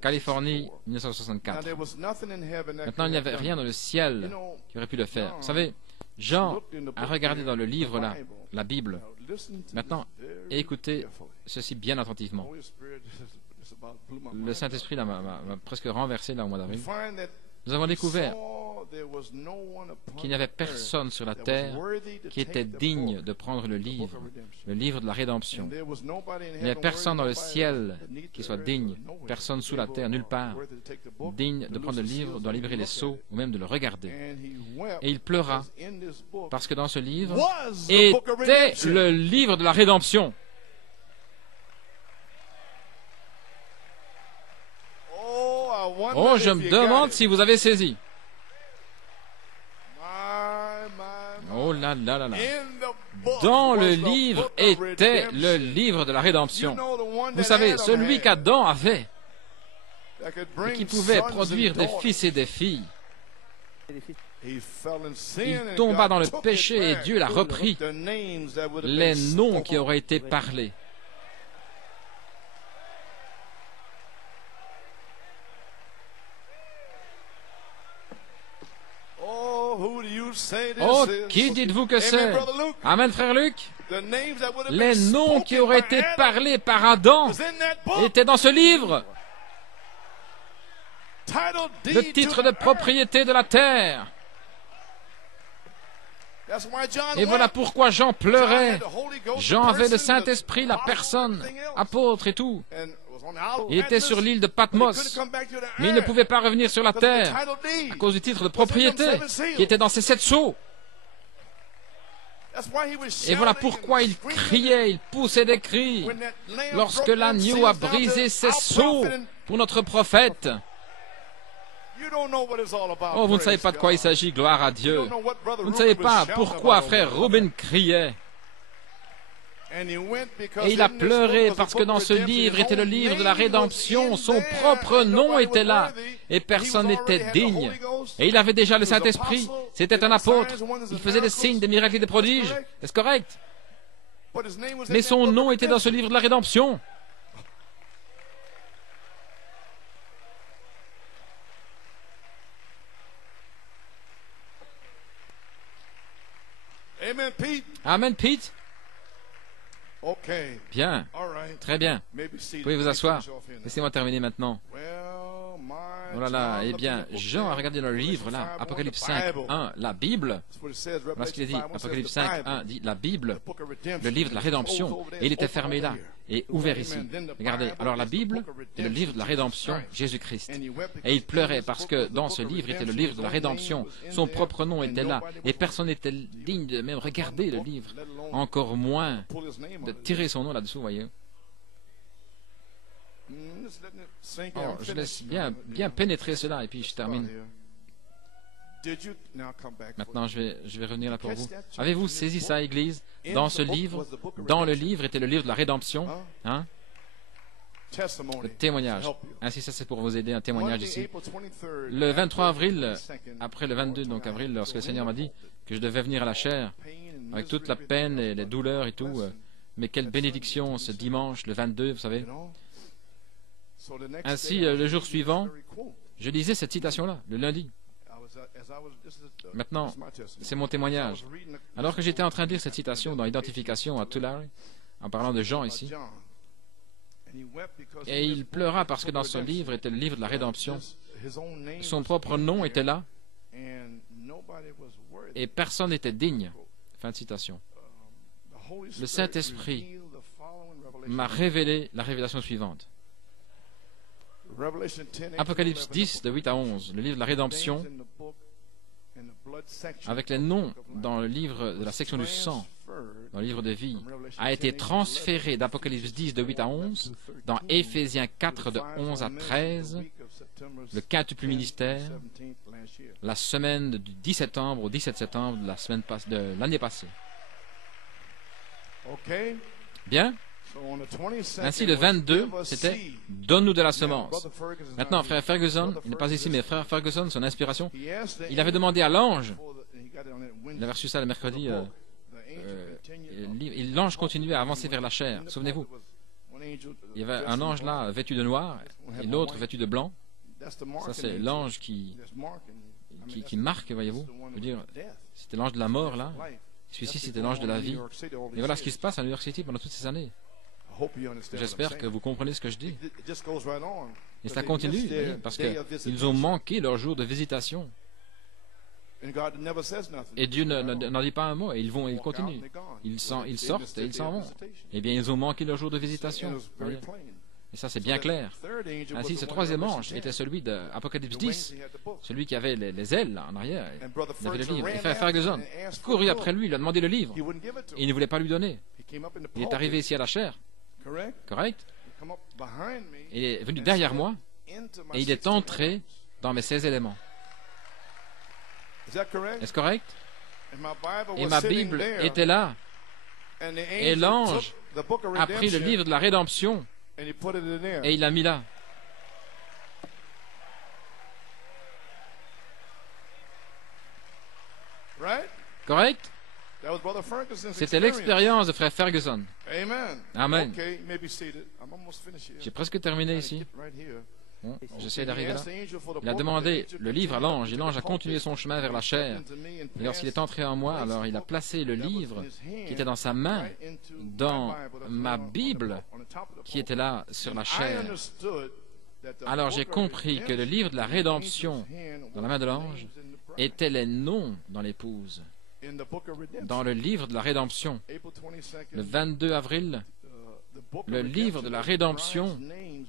Californie, 1964. Maintenant, il n'y avait rien dans le ciel qui aurait pu le faire. Vous savez, Jean a regardé dans le livre là, la Bible. Maintenant, écoutez ceci bien attentivement. Le Saint-Esprit m'a presque renversé là au mois d'avril. Nous avons découvert qu'il n'y avait personne sur la terre qui était digne de prendre le livre de la rédemption. Il n'y avait personne dans le ciel qui soit digne, personne sous la terre, nulle part, digne de prendre le livre, d'en livrer les sceaux ou même de le regarder. Et il pleura parce que dans ce livre était le livre de la rédemption. Oh, je me demande si vous avez saisi. Oh là là là là. Dans le livre était le livre de la rédemption. Vous savez, celui qu'Adam avait et qui pouvait produire des fils et des filles. Il tomba dans le péché et Dieu l'a repris. Les noms qui auraient été parlés. Oh, qui dites-vous que c'est? Amen, frère Luc. Les noms qui auraient été parlés par Adam étaient dans ce livre. Le titre de propriété de la terre. Et voilà pourquoi Jean pleurait. Jean avait le Saint-Esprit, la personne, apôtre et tout. Il était sur l'île de Patmos, mais il ne pouvait pas revenir sur la terre à cause du titre de propriété qui était dans ces 7 sceaux. Et voilà pourquoi il criait, il poussait des cris lorsque l'agneau a brisé ses sceaux pour notre prophète. Oh, vous ne savez pas de quoi il s'agit, gloire à Dieu. Vous ne savez pas pourquoi frère Reuben criait. Et il a pleuré parce que dans ce livre était le livre de la rédemption. Son propre nom était là et personne n'était digne. Et il avait déjà le Saint-Esprit. C'était un apôtre. Il faisait des signes, des miracles et des prodiges. Est-ce correct? Mais son nom était dans ce livre de la rédemption. Amen, Pete. Bien, très bien. Vous pouvez vous asseoir. Laissez-moi terminer maintenant. Oh là là, eh bien, Jean a regardé dans le livre, là, Apocalypse 5, 1, la Bible. Voilà ce qu'il a dit. Apocalypse 5, 1 dit la Bible, le livre de la rédemption. Et il était fermé là et ouvert ici. Regardez, alors la Bible est le livre de la rédemption, Jésus-Christ. Et il pleurait parce que dans ce livre était le livre de la rédemption. Son propre nom était là. Et personne n'était digne de même regarder le livre. Encore moins de tirer son nom là-dessous, voyez. Oh, je laisse bien pénétrer cela et puis je termine. Maintenant, je vais revenir là pour vous. Avez-vous saisi ça, Église? Dans ce livre, dans le livre était le livre de la rédemption. Hein? Le témoignage. Ainsi, ça c'est pour vous aider, un témoignage ici. Le 23 avril, après le 22 donc avril, lorsque le Seigneur m'a dit que je devais venir à la chair, avec toute la peine et les douleurs et tout, mais quelle bénédiction ce dimanche, le 22, vous savez. Ainsi, le jour suivant, je lisais cette citation-là, le lundi. Maintenant, c'est mon témoignage. Alors que j'étais en train de lire cette citation dans l'identification à Tulare, en parlant de Jean ici, et il pleura parce que dans ce livre était le livre de la rédemption. Son propre nom était là, et personne n'était digne. Fin de citation. Le Saint-Esprit m'a révélé la révélation suivante. Apocalypse 10, de 8 à 11, le livre de la rédemption, avec les noms dans le livre de la section du sang, dans le livre de vie, a été transféré d'Apocalypse 10, de 8 à 11, dans Éphésiens 4, de 11 à 13, le quintuple ministère, la semaine du 10 septembre au 17 septembre de l'année passée. Bien? Ainsi, le 22, c'était « Donne-nous de la semence ». Maintenant, frère Ferguson, il n'est pas ici, mais frère Ferguson, son inspiration, il avait demandé à l'ange, il avait reçu ça le mercredi, l'ange continuait à avancer vers la chair. Souvenez-vous, il y avait un ange là vêtu de noir et l'autre vêtu de blanc. Ça, c'est l'ange qui marque, voyez-vous. Je veux dire, c'était l'ange de la mort là. Celui-ci, c'était l'ange de la vie. Et voilà ce qui se passe à New York City pendant toutes ces années. J'espère que vous comprenez ce que je dis. Et ça continue, voyez, parce qu'ils ont manqué leur jour de visitation. Et Dieu n'en dit pas un mot, et ils continuent. Ils sortent et ils s'en vont. Eh bien, ils ont manqué leur jour de visitation. Voyez. Et ça, c'est bien clair. Ainsi, ce troisième ange était celui d'Apocalypse 10, celui qui avait les ailes là, en arrière. Il avait le livre. Et Frère Ferguson courut après lui, il a demandé le livre. Et il ne voulait pas lui donner. Il est arrivé ici à la chair. Correct? Il est venu derrière moi et il est entré dans mes 16 éléments. Est-ce correct? Et ma Bible était là. Et l'ange a pris le livre de la rédemption et il l'a mis là. Correct? C'était l'expérience de Frère Ferguson. Amen. J'ai presque terminé ici. Bon, j'essaie d'arriver là. Il a demandé le livre à l'ange, et l'ange a continué son chemin vers la chair. Et lorsqu'il est entré en moi, alors il a placé le livre qui était dans sa main, dans ma Bible, qui était là sur la chair. Alors j'ai compris que le livre de la rédemption, dans la main de l'ange, était les noms dans l'épouse. Dans le livre de la rédemption, le 22 avril, le livre de la rédemption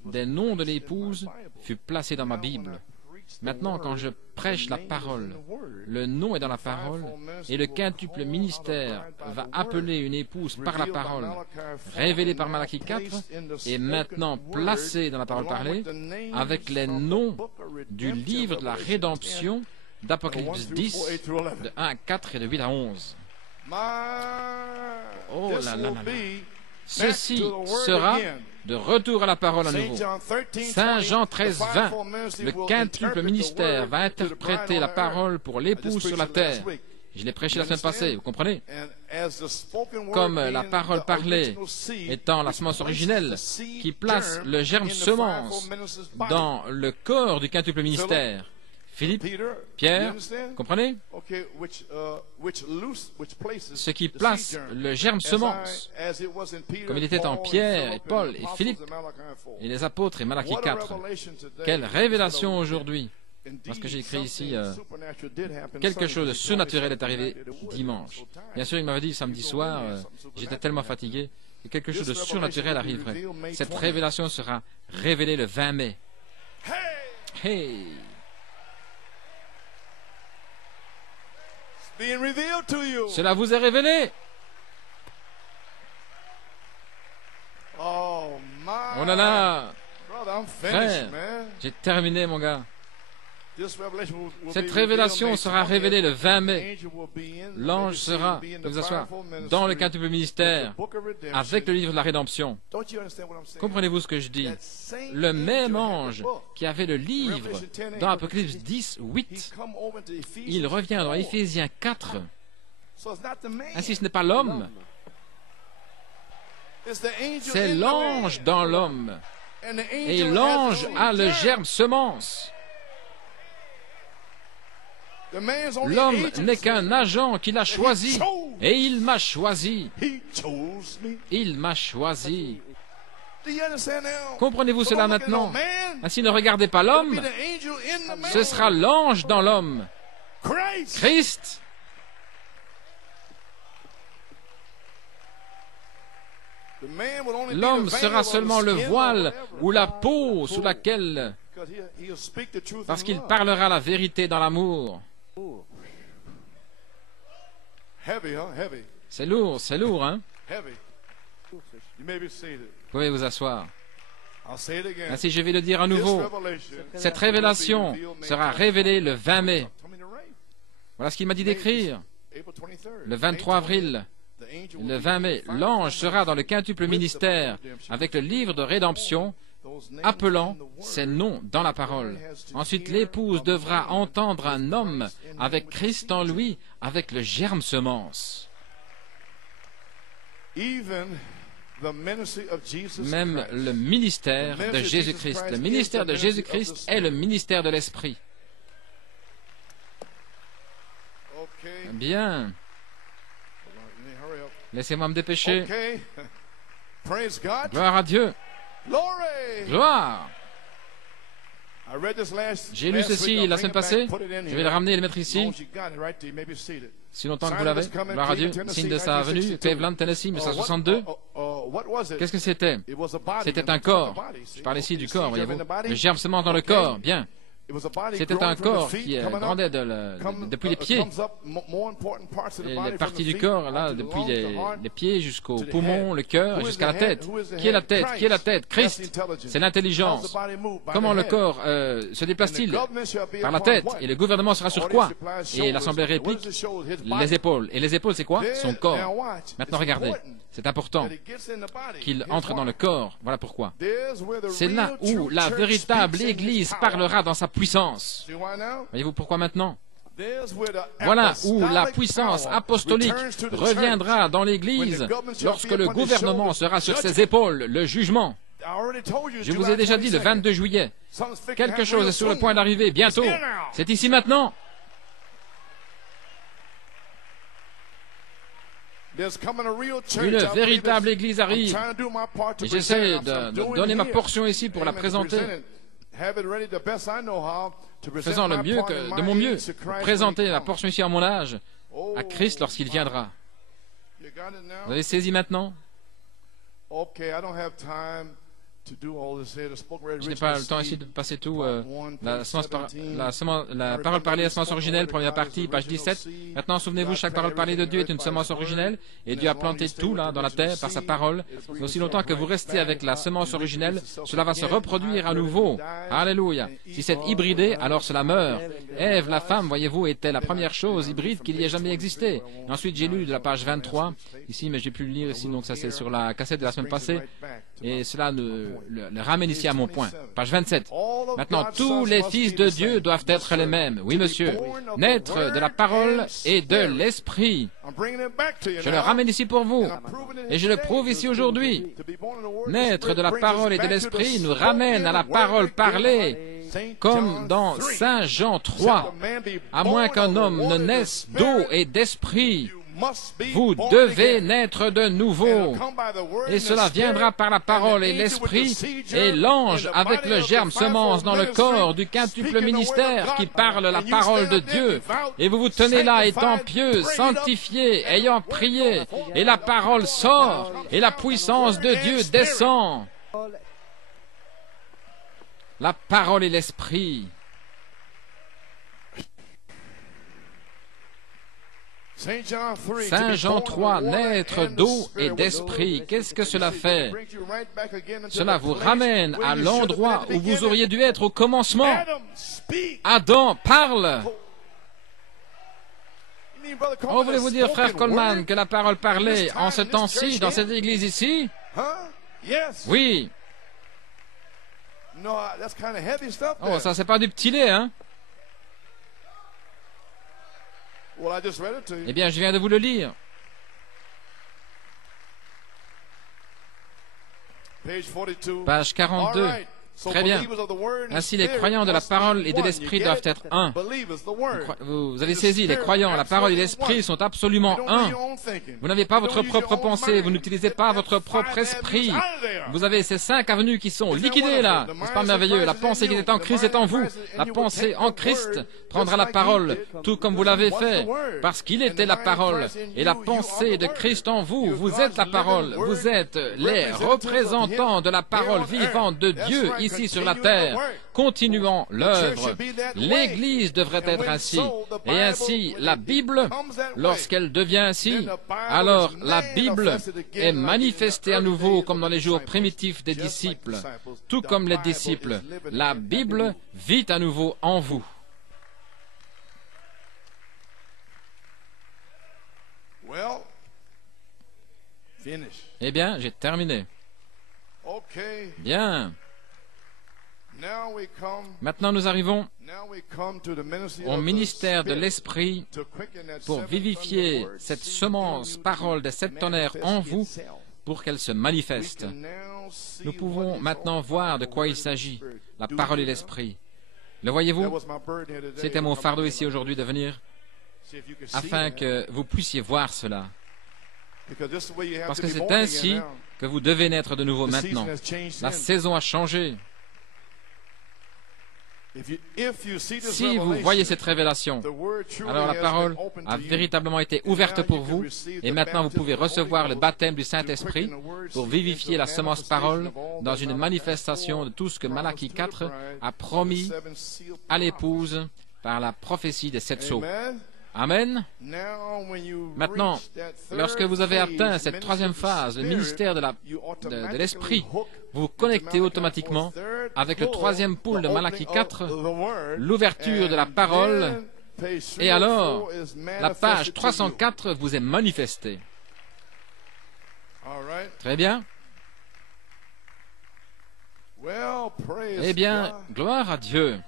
des noms de l'épouse fut placé dans ma Bible. Maintenant, quand je prêche la parole, le nom est dans la parole, et le quintuple ministère va appeler une épouse par la parole, révélée par Malachie 4, et maintenant placée dans la parole parlée, avec les noms du livre de la rédemption d'Apocalypse 10, de 1 à 4 et de 8 à 11. Oh là là là là. Ceci sera de retour à la parole à nouveau. Saint Jean 13, 20. Le quintuple ministère va interpréter la parole pour l'épouse sur la terre. Je l'ai prêché la semaine passée, vous comprenez? Comme la parole parlée étant la semence originelle qui place le germe semence dans le corps du quintuple ministère. Philippe, Pierre, comprenez? Ce qui place le germe semence, comme il était en Pierre et Paul et Philippe et les apôtres et Malachie 4. Quelle révélation aujourd'hui! Parce que j'ai écrit ici, quelque chose de surnaturel est arrivé dimanche. Bien sûr, il m'avait dit samedi soir, j'étais tellement fatigué, que quelque chose de surnaturel arriverait. Cette révélation sera révélée le 20 mai. Hey! Cela vous est révélé. Oh là là, frère, j'ai terminé, mon gars. Cette révélation sera révélée le 20 mai. L'ange sera, vous asseoir, dans le quintuple ministère, avec le livre de la rédemption. Comprenez-vous ce que je dis? Le même ange qui avait le livre dans Apocalypse 10, 8, il revient dans Éphésiens 4. Ainsi, ce n'est pas l'homme, c'est l'ange dans l'homme. Et l'ange a le germe semence. L'homme n'est qu'un agent qu'il a choisi, et il m'a choisi. Il m'a choisi. Comprenez-vous cela maintenant? Ainsi, ne regardez pas l'homme, ce sera l'ange dans l'homme. Christ. L'homme sera seulement le voile ou la peau sous laquelle, parce qu'il parlera la vérité dans l'amour. C'est lourd, hein? Vous pouvez vous asseoir. Ainsi, je vais le dire à nouveau. Cette révélation sera révélée le 20 mai. Voilà ce qu'il m'a dit d'écrire. Le 23 avril, le 20 mai, l'ange sera dans le quintuple ministère avec le livre de rédemption, appelant ses noms dans la parole. Ensuite, l'épouse devra entendre un homme avec Christ en lui, avec le germe semence. Même le ministère de Jésus-Christ. Le ministère de Jésus-Christ est le ministère de l'Esprit. Bien. Laissez-moi me dépêcher. Gloire à Dieu. Gloire. J'ai lu ceci la semaine passée. Je vais le ramener et le mettre ici. Si longtemps que vous l'avez. Gloire à Dieu. Signe de sa venue. Cleveland, Tennessee, 1962. Qu'est-ce que c'était? C'était un corps. Je parle ici du corps, voyez-vous. Le germement dans le corps. Bien. C'était un corps qui grandait depuis les pieds. Et les parties du corps, là, depuis les pieds jusqu'aux poumons, le cœur, jusqu'à la tête. Qui est la tête? Qui est la tête? Christ. C'est l'intelligence. Comment le corps se déplace-t-il? Par la tête. Et le gouvernement sera sur quoi? Et l'Assemblée réplique, les épaules. Et les épaules, c'est quoi? Son corps. Maintenant, regardez. C'est important qu'il entre dans le corps. Voilà pourquoi. C'est là où la véritable Église parlera dans sa puissance. Voyez-vous pourquoi maintenant? Voilà où la puissance apostolique reviendra dans l'Église lorsque le gouvernement sera sur ses épaules, le jugement. Je vous ai déjà dit le 22 juillet. Quelque chose est sur le point d'arriver bientôt. C'est ici maintenant. Une véritable Église arrive. Et j'essaie de donner ma portion ici pour la présenter. Faisant le mieux de mon mieux, pour présenter la portion ici à mon âge, à Christ lorsqu'il viendra. Vous avez saisi maintenant? Je n'ai pas le temps ici de passer tout. La parole parlée à semence originelle, première partie, page 17. Maintenant, souvenez-vous, chaque parole parlée de Dieu est une semence originelle, et Dieu a planté tout là dans la terre par sa parole. Mais aussi longtemps que vous restez avec la semence originelle, cela va se reproduire à nouveau. Alléluia. Si c'est hybridé, alors cela meurt. Ève, la femme, voyez-vous, était la première chose hybride qu'il y ait jamais existé. Et ensuite, j'ai lu de la page 23, ici, mais j'ai pu le lire ici, donc ça c'est sur la cassette de la semaine passée. Et cela le ramène ici à mon point. Page 27. Maintenant, tous les fils de Dieu doivent être les mêmes. Oui, monsieur. Naître de la parole et de l'esprit. Je le ramène ici pour vous. Et je le prouve ici aujourd'hui. Naître de la parole et de l'esprit nous ramène à la parole parlée, comme dans Saint Jean 3. À moins qu'un homme ne naisse d'eau et d'esprit, vous devez naître de nouveau. Et cela viendra par la parole et l'esprit, et l'ange avec le germe semence dans le corps du quintuple ministère qui parle la parole de Dieu. Et vous vous tenez là étant pieux, sanctifiés, ayant prié, et la parole sort, et la puissance de Dieu descend. La parole et l'esprit. Saint Jean 3, naître d'eau et d'esprit. Qu'est-ce que cela fait? Cela vous ramène à l'endroit où vous auriez dû être au commencement. Adam, parle. Oh, voulez-vous dire, frère Coleman, que la parole parlait en ce temps-ci, dans cette église ici? Oui. Oh, ça, c'est pas du petit lait, hein? Eh bien, je viens de vous le lire. Page 42. Très bien. Ainsi, les croyants de la parole et de l'esprit doivent être un. Vous avez saisi, les croyants, la parole et l'esprit sont absolument un. Vous n'avez pas votre propre pensée, vous n'utilisez pas votre propre esprit. Vous avez ces 5 avenues qui sont liquidées là. N'est-ce pas merveilleux? La pensée qui est en Christ est en vous. La pensée en Christ prendra la parole, tout comme vous l'avez fait, parce qu'il était la parole. Et la pensée de Christ en vous, vous êtes la parole. Vous êtes les représentants de la parole vivante de Dieu ici sur la terre, continuant l'œuvre. L'Église devrait être ainsi. Et ainsi, la Bible, lorsqu'elle devient ainsi, alors la Bible est manifestée à nouveau comme dans les jours primitifs des disciples. Tout comme les disciples, la Bible vit à nouveau en vous. Eh bien, j'ai terminé. Bien. Maintenant, nous arrivons au ministère de l'Esprit pour vivifier cette semence, parole des 7 tonnerres en vous, pour qu'elle se manifeste. Nous pouvons maintenant voir de quoi il s'agit, la parole et l'Esprit. Le voyez-vous? C'était mon fardeau ici aujourd'hui de venir afin que vous puissiez voir cela. Parce que c'est ainsi que vous devez naître de nouveau maintenant. La saison a changé. Si vous voyez cette révélation, alors la parole a véritablement été ouverte pour vous et maintenant vous pouvez recevoir le baptême du Saint-Esprit pour vivifier la semence parole dans une manifestation de tout ce que Malachie 4 a promis à l'épouse par la prophétie des 7 sceaux. Amen. Maintenant, lorsque vous avez atteint cette 3e phase, le ministère de l'Esprit, vous vous connectez automatiquement avec le 3e pôle de Malachie 4, l'ouverture de la parole, et alors la page 304 vous est manifestée. Très bien. Eh bien, gloire à Dieu.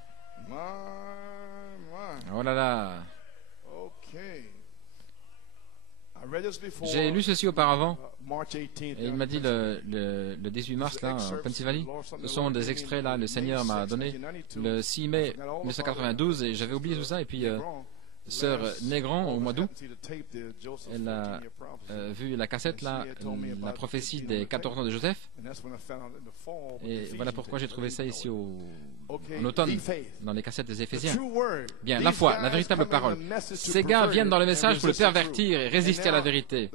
Oh là là. J'ai lu ceci auparavant, et il m'a dit le 18 mars, là, en Pennsylvanie. Ce sont des extraits, là, le Seigneur m'a donné le 6 mai 1992, et j'avais oublié tout ça, et puis Sœur Négron, au mois d'août, elle a vu la cassette, là, la prophétie des 14 ans de Joseph, et voilà pourquoi j'ai trouvé ça ici en automne, dans les cassettes des Éphésiens. Bien, la foi, la véritable parole. Ces gars viennent dans le message pour le pervertir et résister à la vérité.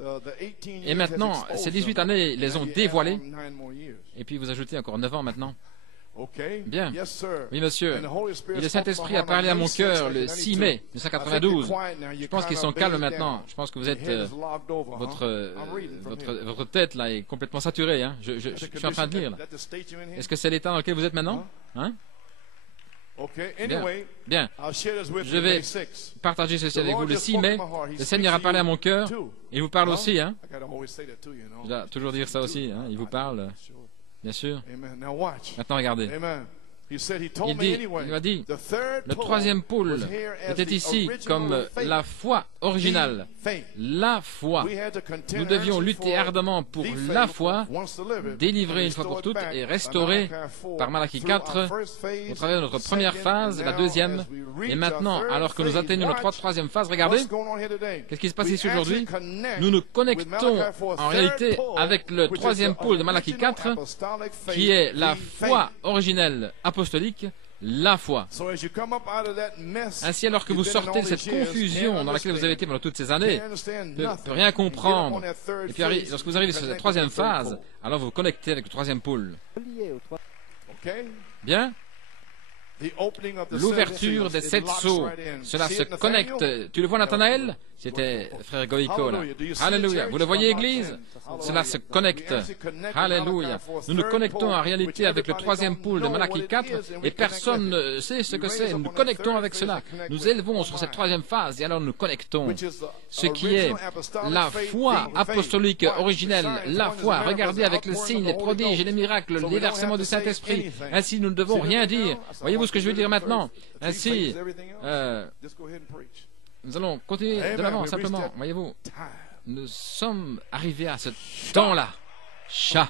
Et maintenant, ces 18 années, ils les ont dévoilés, et puis vous ajoutez encore 9 ans maintenant. Bien. Oui, monsieur. Et le Saint-Esprit a parlé à mon cœur le 6 mai 1992. Je pense qu'ils sont calmes maintenant. Je pense que vous êtes... votre tête, là, est complètement saturée. Hein. Je suis en train de lire, là. Est-ce que c'est l'état dans lequel vous êtes maintenant? Hein? Bien. Bien. Je vais partager ceci avec vous. Le 6 mai, le Seigneur a parlé à mon cœur. Il vous parle aussi. Hein? Je dois toujours dire ça aussi. Hein? Il vous parle. Bien sûr. Maintenant, regardez. Il m'a dit, le 3e pôle était ici comme la foi originale. La foi. Nous devions lutter ardemment pour la foi, délivrer une fois pour toutes et restaurer par Malachie 4 au travers de notre première phase, la 2e. Et maintenant, alors que nous atteignons notre 3e phase, regardez, qu'est-ce qui se passe ici aujourd'hui? Nous nous connectons en réalité avec le 3e pôle de Malachie 4, qui est la foi originelle apostolique, la foi. Ainsi, alors que vous sortez de cette confusion dans laquelle vous avez été pendant toutes ces années, ne peut rien comprendre, et puis lorsque vous arrivez sur cette 3e phase, alors vous vous connectez avec le 3e pôle. Bien. L'ouverture des 7 sceaux, cela se connecte. Tu le vois, Nathanaël? C'était frère Goïko, là. Alléluia. Vous le voyez, Église? Cela se connecte. Alléluia. Nous nous connectons en réalité avec le 3e pôle de Malachie 4 et personne ne sait ce que c'est. Nous nous connectons avec cela. Nous élevons sur cette 3e phase et alors nous nous connectons. Ce qui est la foi apostolique originelle, la foi. Regardez avec le signe, les prodiges et les miracles, le déversement du Saint-Esprit. Ainsi, nous ne devons rien dire. Voyez-vous ce que je veux dire maintenant? Ainsi, nous allons continuer de l'avant, simplement. Voyez-vous, nous sommes arrivés à ce temps-là. Chat.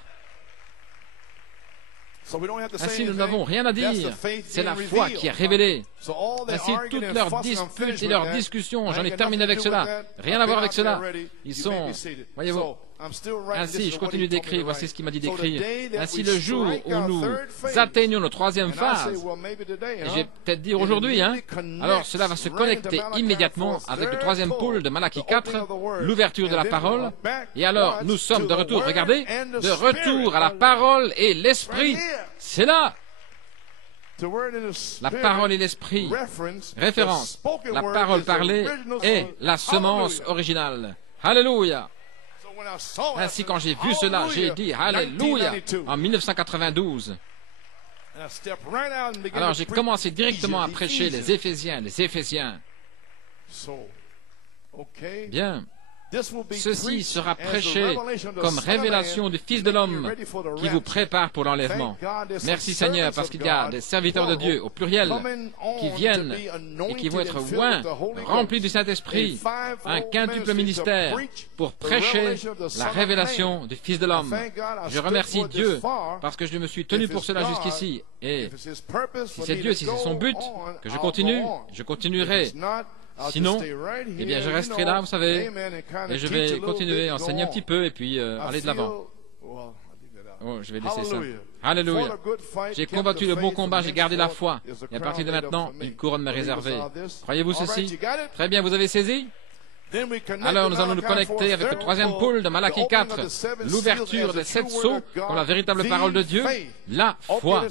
Ainsi, nous n'avons rien à dire. C'est la foi qui est révélée. Ainsi, toutes leurs disputes et leurs discussions, j'en ai terminé avec cela. Rien à voir avec cela. Ils sont, voyez-vous, ainsi, je continue d'écrire, voici ce qu'il m'a dit d'écrire. Ainsi, le jour où nous atteignons notre 3e phase, et je vais peut-être dire aujourd'hui, hein, alors cela va se connecter immédiatement avec le 3e pôle de Malachie 4, l'ouverture de la parole, et alors nous sommes de retour, regardez, de retour à la parole et l'esprit. C'est là. La parole et l'esprit, référence, la parole parlée est la semence originale. Alléluia. Ainsi, quand j'ai vu cela, j'ai dit Alléluia en 1992. Alors, j'ai commencé directement à prêcher les Éphésiens, les Éphésiens. Bien. Ceci sera prêché comme révélation du Fils de l'homme qui vous prépare pour l'enlèvement. Merci Seigneur, parce qu'il y a des serviteurs de Dieu, au pluriel, qui viennent et qui vont être oints, remplis du Saint-Esprit, un quintuple ministère pour prêcher la révélation du Fils de l'homme. Je remercie Dieu parce que je me suis tenu pour cela jusqu'ici. Et si c'est Dieu, si c'est son but, que je continue, je continuerai. Sinon, eh bien, je resterai là, vous savez, et je vais continuer à enseigner un petit peu et puis aller de l'avant. Oh, je vais laisser ça. Alléluia. J'ai combattu le bon combat, j'ai gardé la foi. Et à partir de maintenant, une couronne m'est réservée. Croyez-vous ceci? Très bien, vous avez saisi? Alors nous allons nous connecter avec le troisième pôle de Malachie 4, l'ouverture des 7 sceaux comme la véritable parole de Dieu, la foi.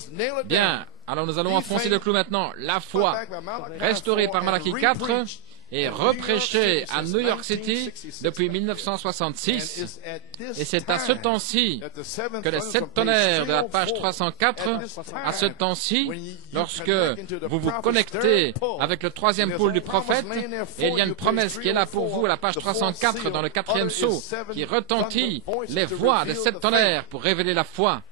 Bien, alors nous allons enfoncer le clou maintenant, la foi, restaurée par Malachie 4 et reprêchée à New York City depuis 1966. Et c'est à ce temps-ci que les 7 tonnerres de la page 304, à ce temps-ci, lorsque vous vous connectez avec le troisième pôle du prophète, et il y a une promesse qui est là pour vous à la page 304 dans le 4e sceau, qui retentit les voix des 7 tonnerres pour révéler la foi.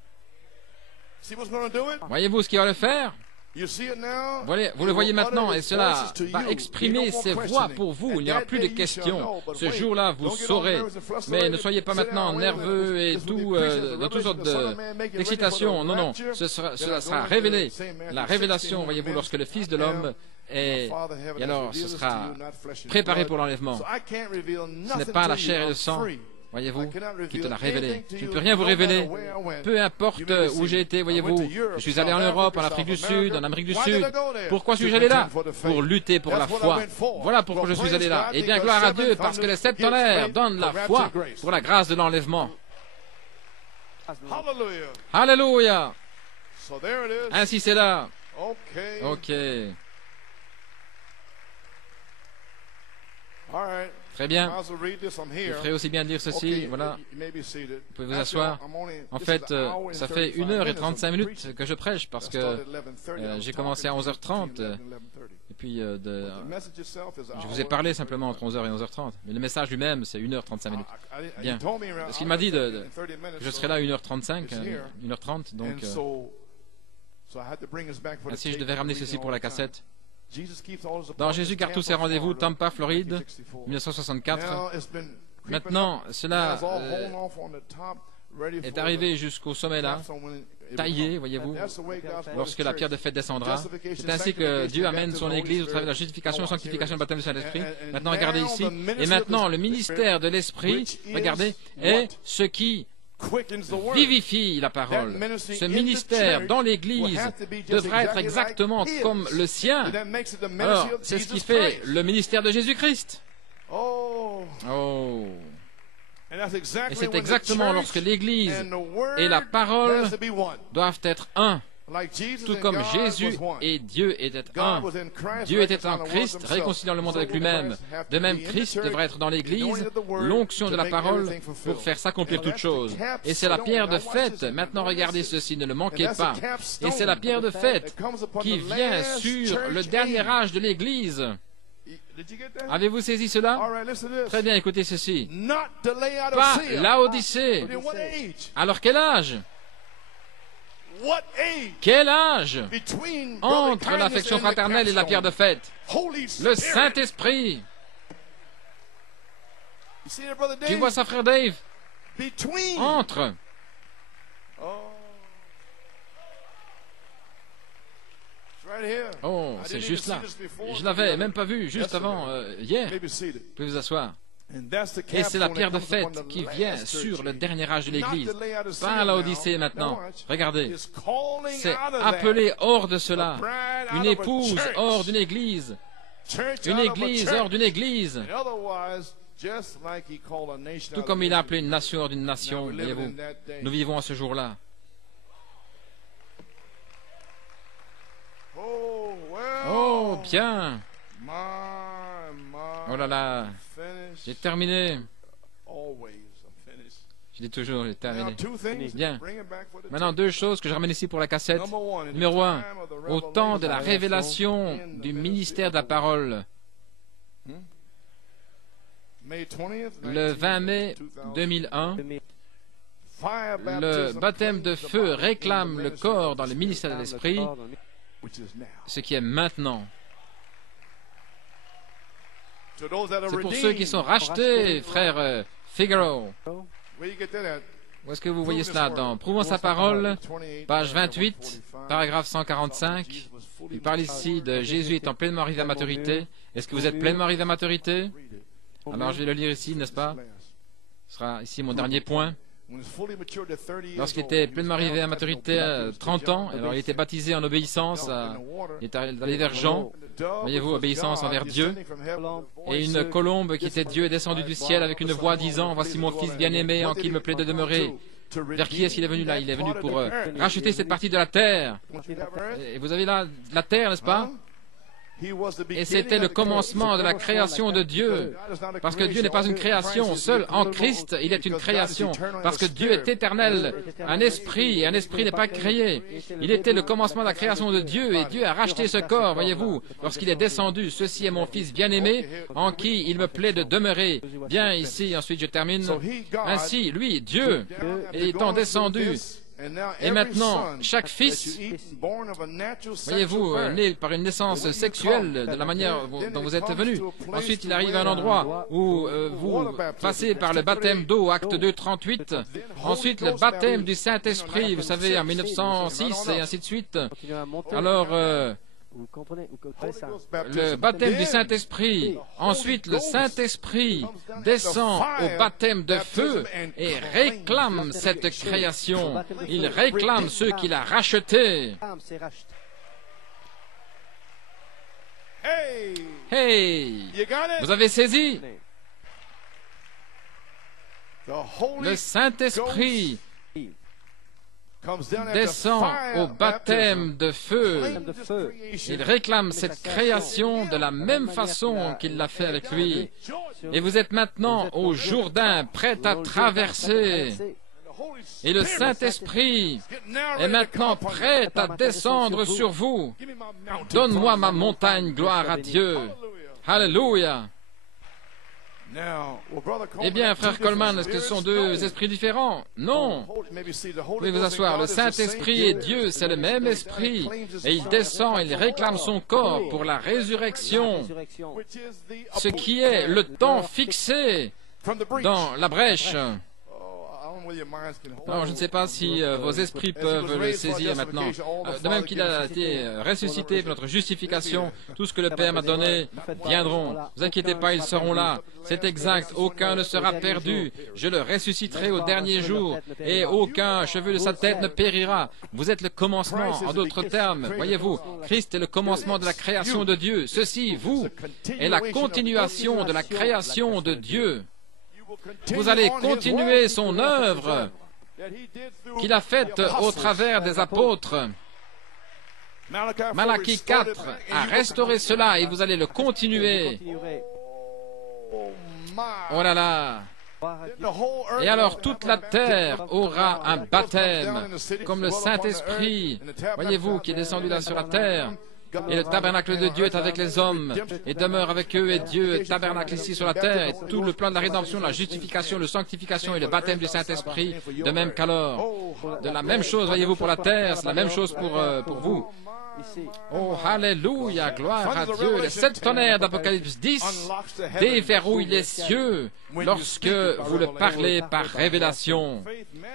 Voyez-vous ce qui va le faire? Vous le voyez maintenant, et cela va exprimer ses voix pour vous. Il n'y aura plus de questions. Ce jour-là, vous saurez. Mais ne soyez pas maintenant nerveux et tout, dans toutes sortes d'excitation. Non, non, cela sera révélé. La révélation, voyez-vous, lorsque le Fils de l'homme est... Et alors, ce sera préparé pour l'enlèvement. Ce n'est pas la chair et le sang, voyez-vous, qui te l'a révélé. Je ne peux rien vous révéler. Peu importe où j'ai été, voyez-vous. Je suis allé en Europe, en Afrique du Sud, en Amérique du Sud. Pourquoi suis-je allé là? Pour lutter pour la foi. Voilà pourquoi je suis allé là. Et bien, gloire à Dieu, parce que les 7 tonnerres donnent la foi pour la grâce de l'enlèvement. Alléluia. Ainsi c'est là. Ok. Très bien. Je ferai aussi bien dire ceci. Voilà. Vous pouvez vous asseoir. En fait, ça fait 1h35 que je prêche parce que j'ai commencé à 11h30. Et puis, je vous ai parlé simplement entre 11h et 11h30. Mais le message lui-même, c'est 1h35. Bien. Parce qu'il m'a dit que je serai là 1h35, 1h30. Donc, ainsi, je devais ramener ceci pour la cassette. Dans Jésus garde tous ses rendez-vous, Tampa, Floride, 1964. Maintenant, cela est arrivé jusqu'au sommet là, taillé, voyez-vous, lorsque la pierre de fête descendra. C'est ainsi que Dieu amène son Église au travers de la justification, sanctification et le baptême du Saint-Esprit. Maintenant, regardez ici. Et maintenant, le ministère de l'Esprit, regardez, est ce qui vivifie la parole. Ce ministère dans l'Église devra être exactement comme le sien. Alors, c'est ce qui fait le ministère de Jésus-Christ. Oh. Et c'est exactement lorsque l'Église et la parole doivent être un. Tout comme Jésus et Dieu étaient un. Dieu était en Christ, réconciliant le monde avec lui-même. De même, Christ devrait être dans l'Église, l'onction de la parole pour faire s'accomplir toutes choses. Et c'est la pierre de fête. Maintenant, regardez ceci, ne le manquez pas. Et c'est la pierre de fête qui vient sur le dernier âge de l'Église. Avez-vous saisi cela? Très bien, écoutez ceci. Pas Laodicée. Alors quel âge? Quel âge entre l'affection fraternelle et la pierre de fête? Le Saint-Esprit. Tu vois ça, frère Dave? Entre. Oh, c'est juste là. Je l'avais même pas vu juste avant hier. Vous pouvez vous asseoir. Et c'est la pierre de fête qui vient sur le dernier âge de l'Église. Pas l'Odyssée maintenant. Regardez. C'est appelé hors de cela. Une épouse hors d'une Église. Une Église hors d'une Église. Tout comme il a appelé une nation hors d'une nation. Voyez-vous, nous vivons à ce jour-là. Oh, bien. Oh là là. J'ai terminé. Je dis toujours, j'ai terminé. Bien. Maintenant, 2 choses que je ramène ici pour la cassette. Numéro 1, au temps de la révélation du ministère de la parole. le 20 mai 2001, le baptême de feu réclame le corps dans le ministère de l'Esprit, ce qui est maintenant. C'est pour ceux qui sont rachetés, frère Figaro. Où est-ce que vous voyez cela dans Prouvons sa parole, page 28, paragraphe 145. Il parle ici de Jésus étant pleinement arrivé à maturité. Est-ce que vous êtes pleinement arrivé à maturité? Alors je vais le lire ici, n'est-ce pas? Ce sera ici mon dernier point. Lorsqu'il était pleinement arrivé à maturité à 30 ans, alors il était baptisé en obéissance, il est allé vers Jean, voyez-vous, obéissance envers Dieu, et une colombe qui était Dieu est descendue du ciel avec une voix disant, voici mon fils bien-aimé en qui il me plaît de demeurer. Vers qui est-ce qu'il est venu là? Il est venu pour racheter cette partie de la terre. Et vous avez là la terre, n'est-ce pas? Et c'était le commencement de la création de Dieu. Parce que Dieu n'est pas une création. Seul en Christ, il est une création. Parce que Dieu est éternel. Un esprit, et un esprit n'est pas créé. Il était le commencement de la création de Dieu, et Dieu a racheté ce corps, voyez-vous, lorsqu'il est descendu. Ceci est mon Fils bien-aimé, en qui il me plaît de demeurer. Bien ici, ensuite je termine. Ainsi, lui, Dieu, étant descendu, et maintenant, chaque fils, voyez-vous, né par une naissance sexuelle de la manière dont vous êtes venu. Ensuite, il arrive à un endroit où vous passez par le baptême d'eau, acte 2, 38. Ensuite, le baptême du Saint-Esprit, vous savez, en 1906, et ainsi de suite. Alors, le baptême du Saint-Esprit, ensuite le Saint-Esprit descend au baptême de feu et réclame cette création. Il réclame ceux qu'il a rachetés. Hey! Vous avez saisi? Le Saint-Esprit descend au baptême de feu. Il réclame cette création de la même façon qu'il l'a fait avec lui. Et vous êtes maintenant au Jourdain, prêt à traverser. Et le Saint-Esprit est maintenant prêt à descendre sur vous. Donne-moi ma montagne, gloire à Dieu. Alléluia. Eh bien, frère Coleman, est-ce que ce sont deux esprits différents? Non. Vous pouvez vous asseoir. Le Saint-Esprit et Dieu, c'est le même esprit. Et il descend, il réclame son corps pour la résurrection. Ce qui est le temps fixé dans la brèche. Alors, je ne sais pas si vos esprits peuvent le saisir maintenant. De même qu'il a été ressuscité pour notre justification, tout ce que le Père m'a donné viendront. Ne vous inquiétez pas, ils seront là. C'est exact, aucun ne sera perdu. Je le ressusciterai au dernier jour, et aucun cheveu de sa tête ne périra. Vous êtes le commencement, en d'autres termes. Voyez-vous, Christ est le commencement de la création de Dieu. Ceci, vous, est la continuation de la création de Dieu. Vous allez continuer son œuvre qu'il a faite au travers des apôtres. Malachie 4 a restauré cela et vous allez le continuer. Oh là là! Et alors toute la terre aura un baptême, comme le Saint-Esprit, voyez-vous, qui est descendu là sur la terre. Et le tabernacle de Dieu est avec les hommes et demeure avec eux, et Dieu est tabernacle ici sur la terre. Et tout le plan de la rédemption, la justification, la sanctification et le baptême du Saint-Esprit, de même qu'alors. De la même chose, voyez-vous, pour la terre, c'est la même chose pour vous. Oh, alléluia, gloire à Dieu. Les 7 tonnerres d'Apocalypse 10 déverrouillent les cieux lorsque vous le parlez par révélation.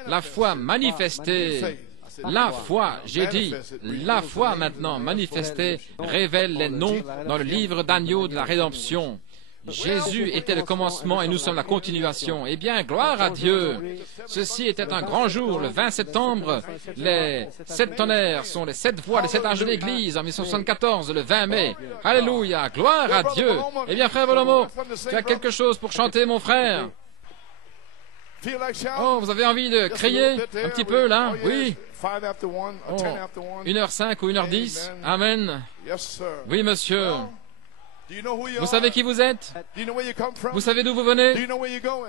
La foi manifestée. La foi, j'ai dit, la foi maintenant manifestée révèle les noms dans le livre d'agneau de la rédemption. Jésus était le commencement et nous sommes la continuation. Eh bien, gloire à Dieu. Ceci était un grand jour, le 20 septembre. Les 7 tonnerres sont les 7 voix des 7 anges de l'Église en 1974, le 20 mai. Alléluia, gloire à Dieu. Eh bien, frère Volomo, tu as quelque chose pour chanter, mon frère? Oh, vous avez envie de crier un petit peu, là? Oui. Oh, 1h05 ou 1h10? Amen. Oui, monsieur. Vous savez qui vous êtes? Vous savez d'où vous venez?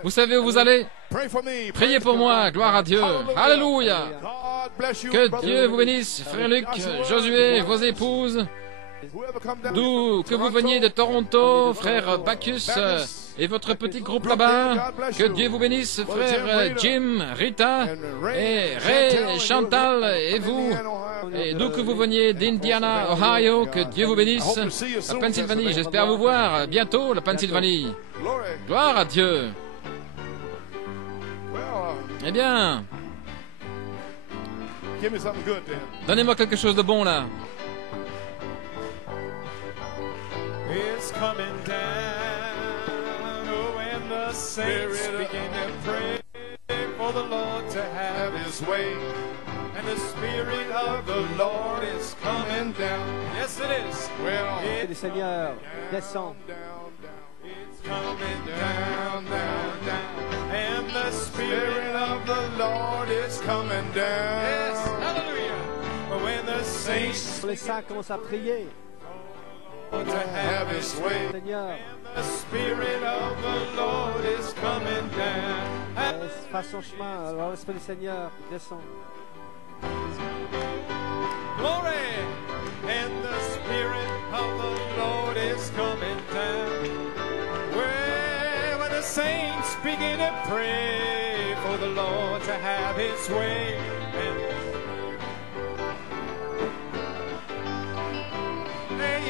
Vous savez où vous allez? Priez pour moi, gloire à Dieu. Alléluia. Que Dieu vous bénisse, frère Luc, Josué, vos épouses. D'où que vous veniez de Toronto, frère Bacchus, et votre petit groupe là-bas. Que Dieu vous bénisse, frère Jim, Rita, et Ray, Chantal, et vous, et d'où que vous veniez, d'Indiana, Ohio, que Dieu vous bénisse. La Pennsylvanie, j'espère vous voir bientôt, la Pennsylvanie. Gloire à Dieu. Eh bien, donnez-moi quelque chose de bon là. It's coming down, oh, when the saints begin to pray for the Lord to have His way, and the Spirit of the Lord is coming down. Yes, it is. Well, le Seigneur descend. It's coming down, down, down, and the Spirit of the Lord is coming down. Yes, hallelujah. When the saints, Les saints commencent à prier. To have His way, Seigneur, and the Spirit of the Lord is coming down. fasse son chemin, alors l'Esprit du Seigneur descend. Glory, and the Spirit of the Lord is coming down. When the saints begin to pray for the Lord to have His way,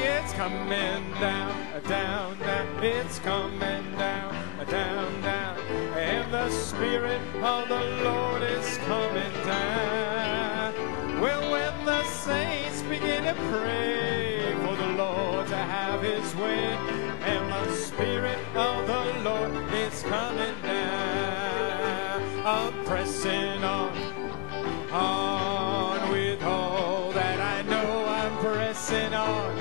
it's coming down, down, down. It's coming down, down, down. And the Spirit of the Lord is coming down. Well, when the saints begin to pray for the Lord to have His way, and the Spirit of the Lord is coming down. I'm pressing on with all that I know. I'm pressing on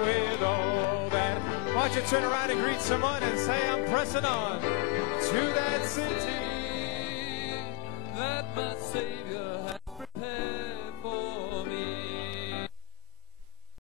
with all that. Why don't you turn around and greet someone and say, I'm pressing on to that city that my Savior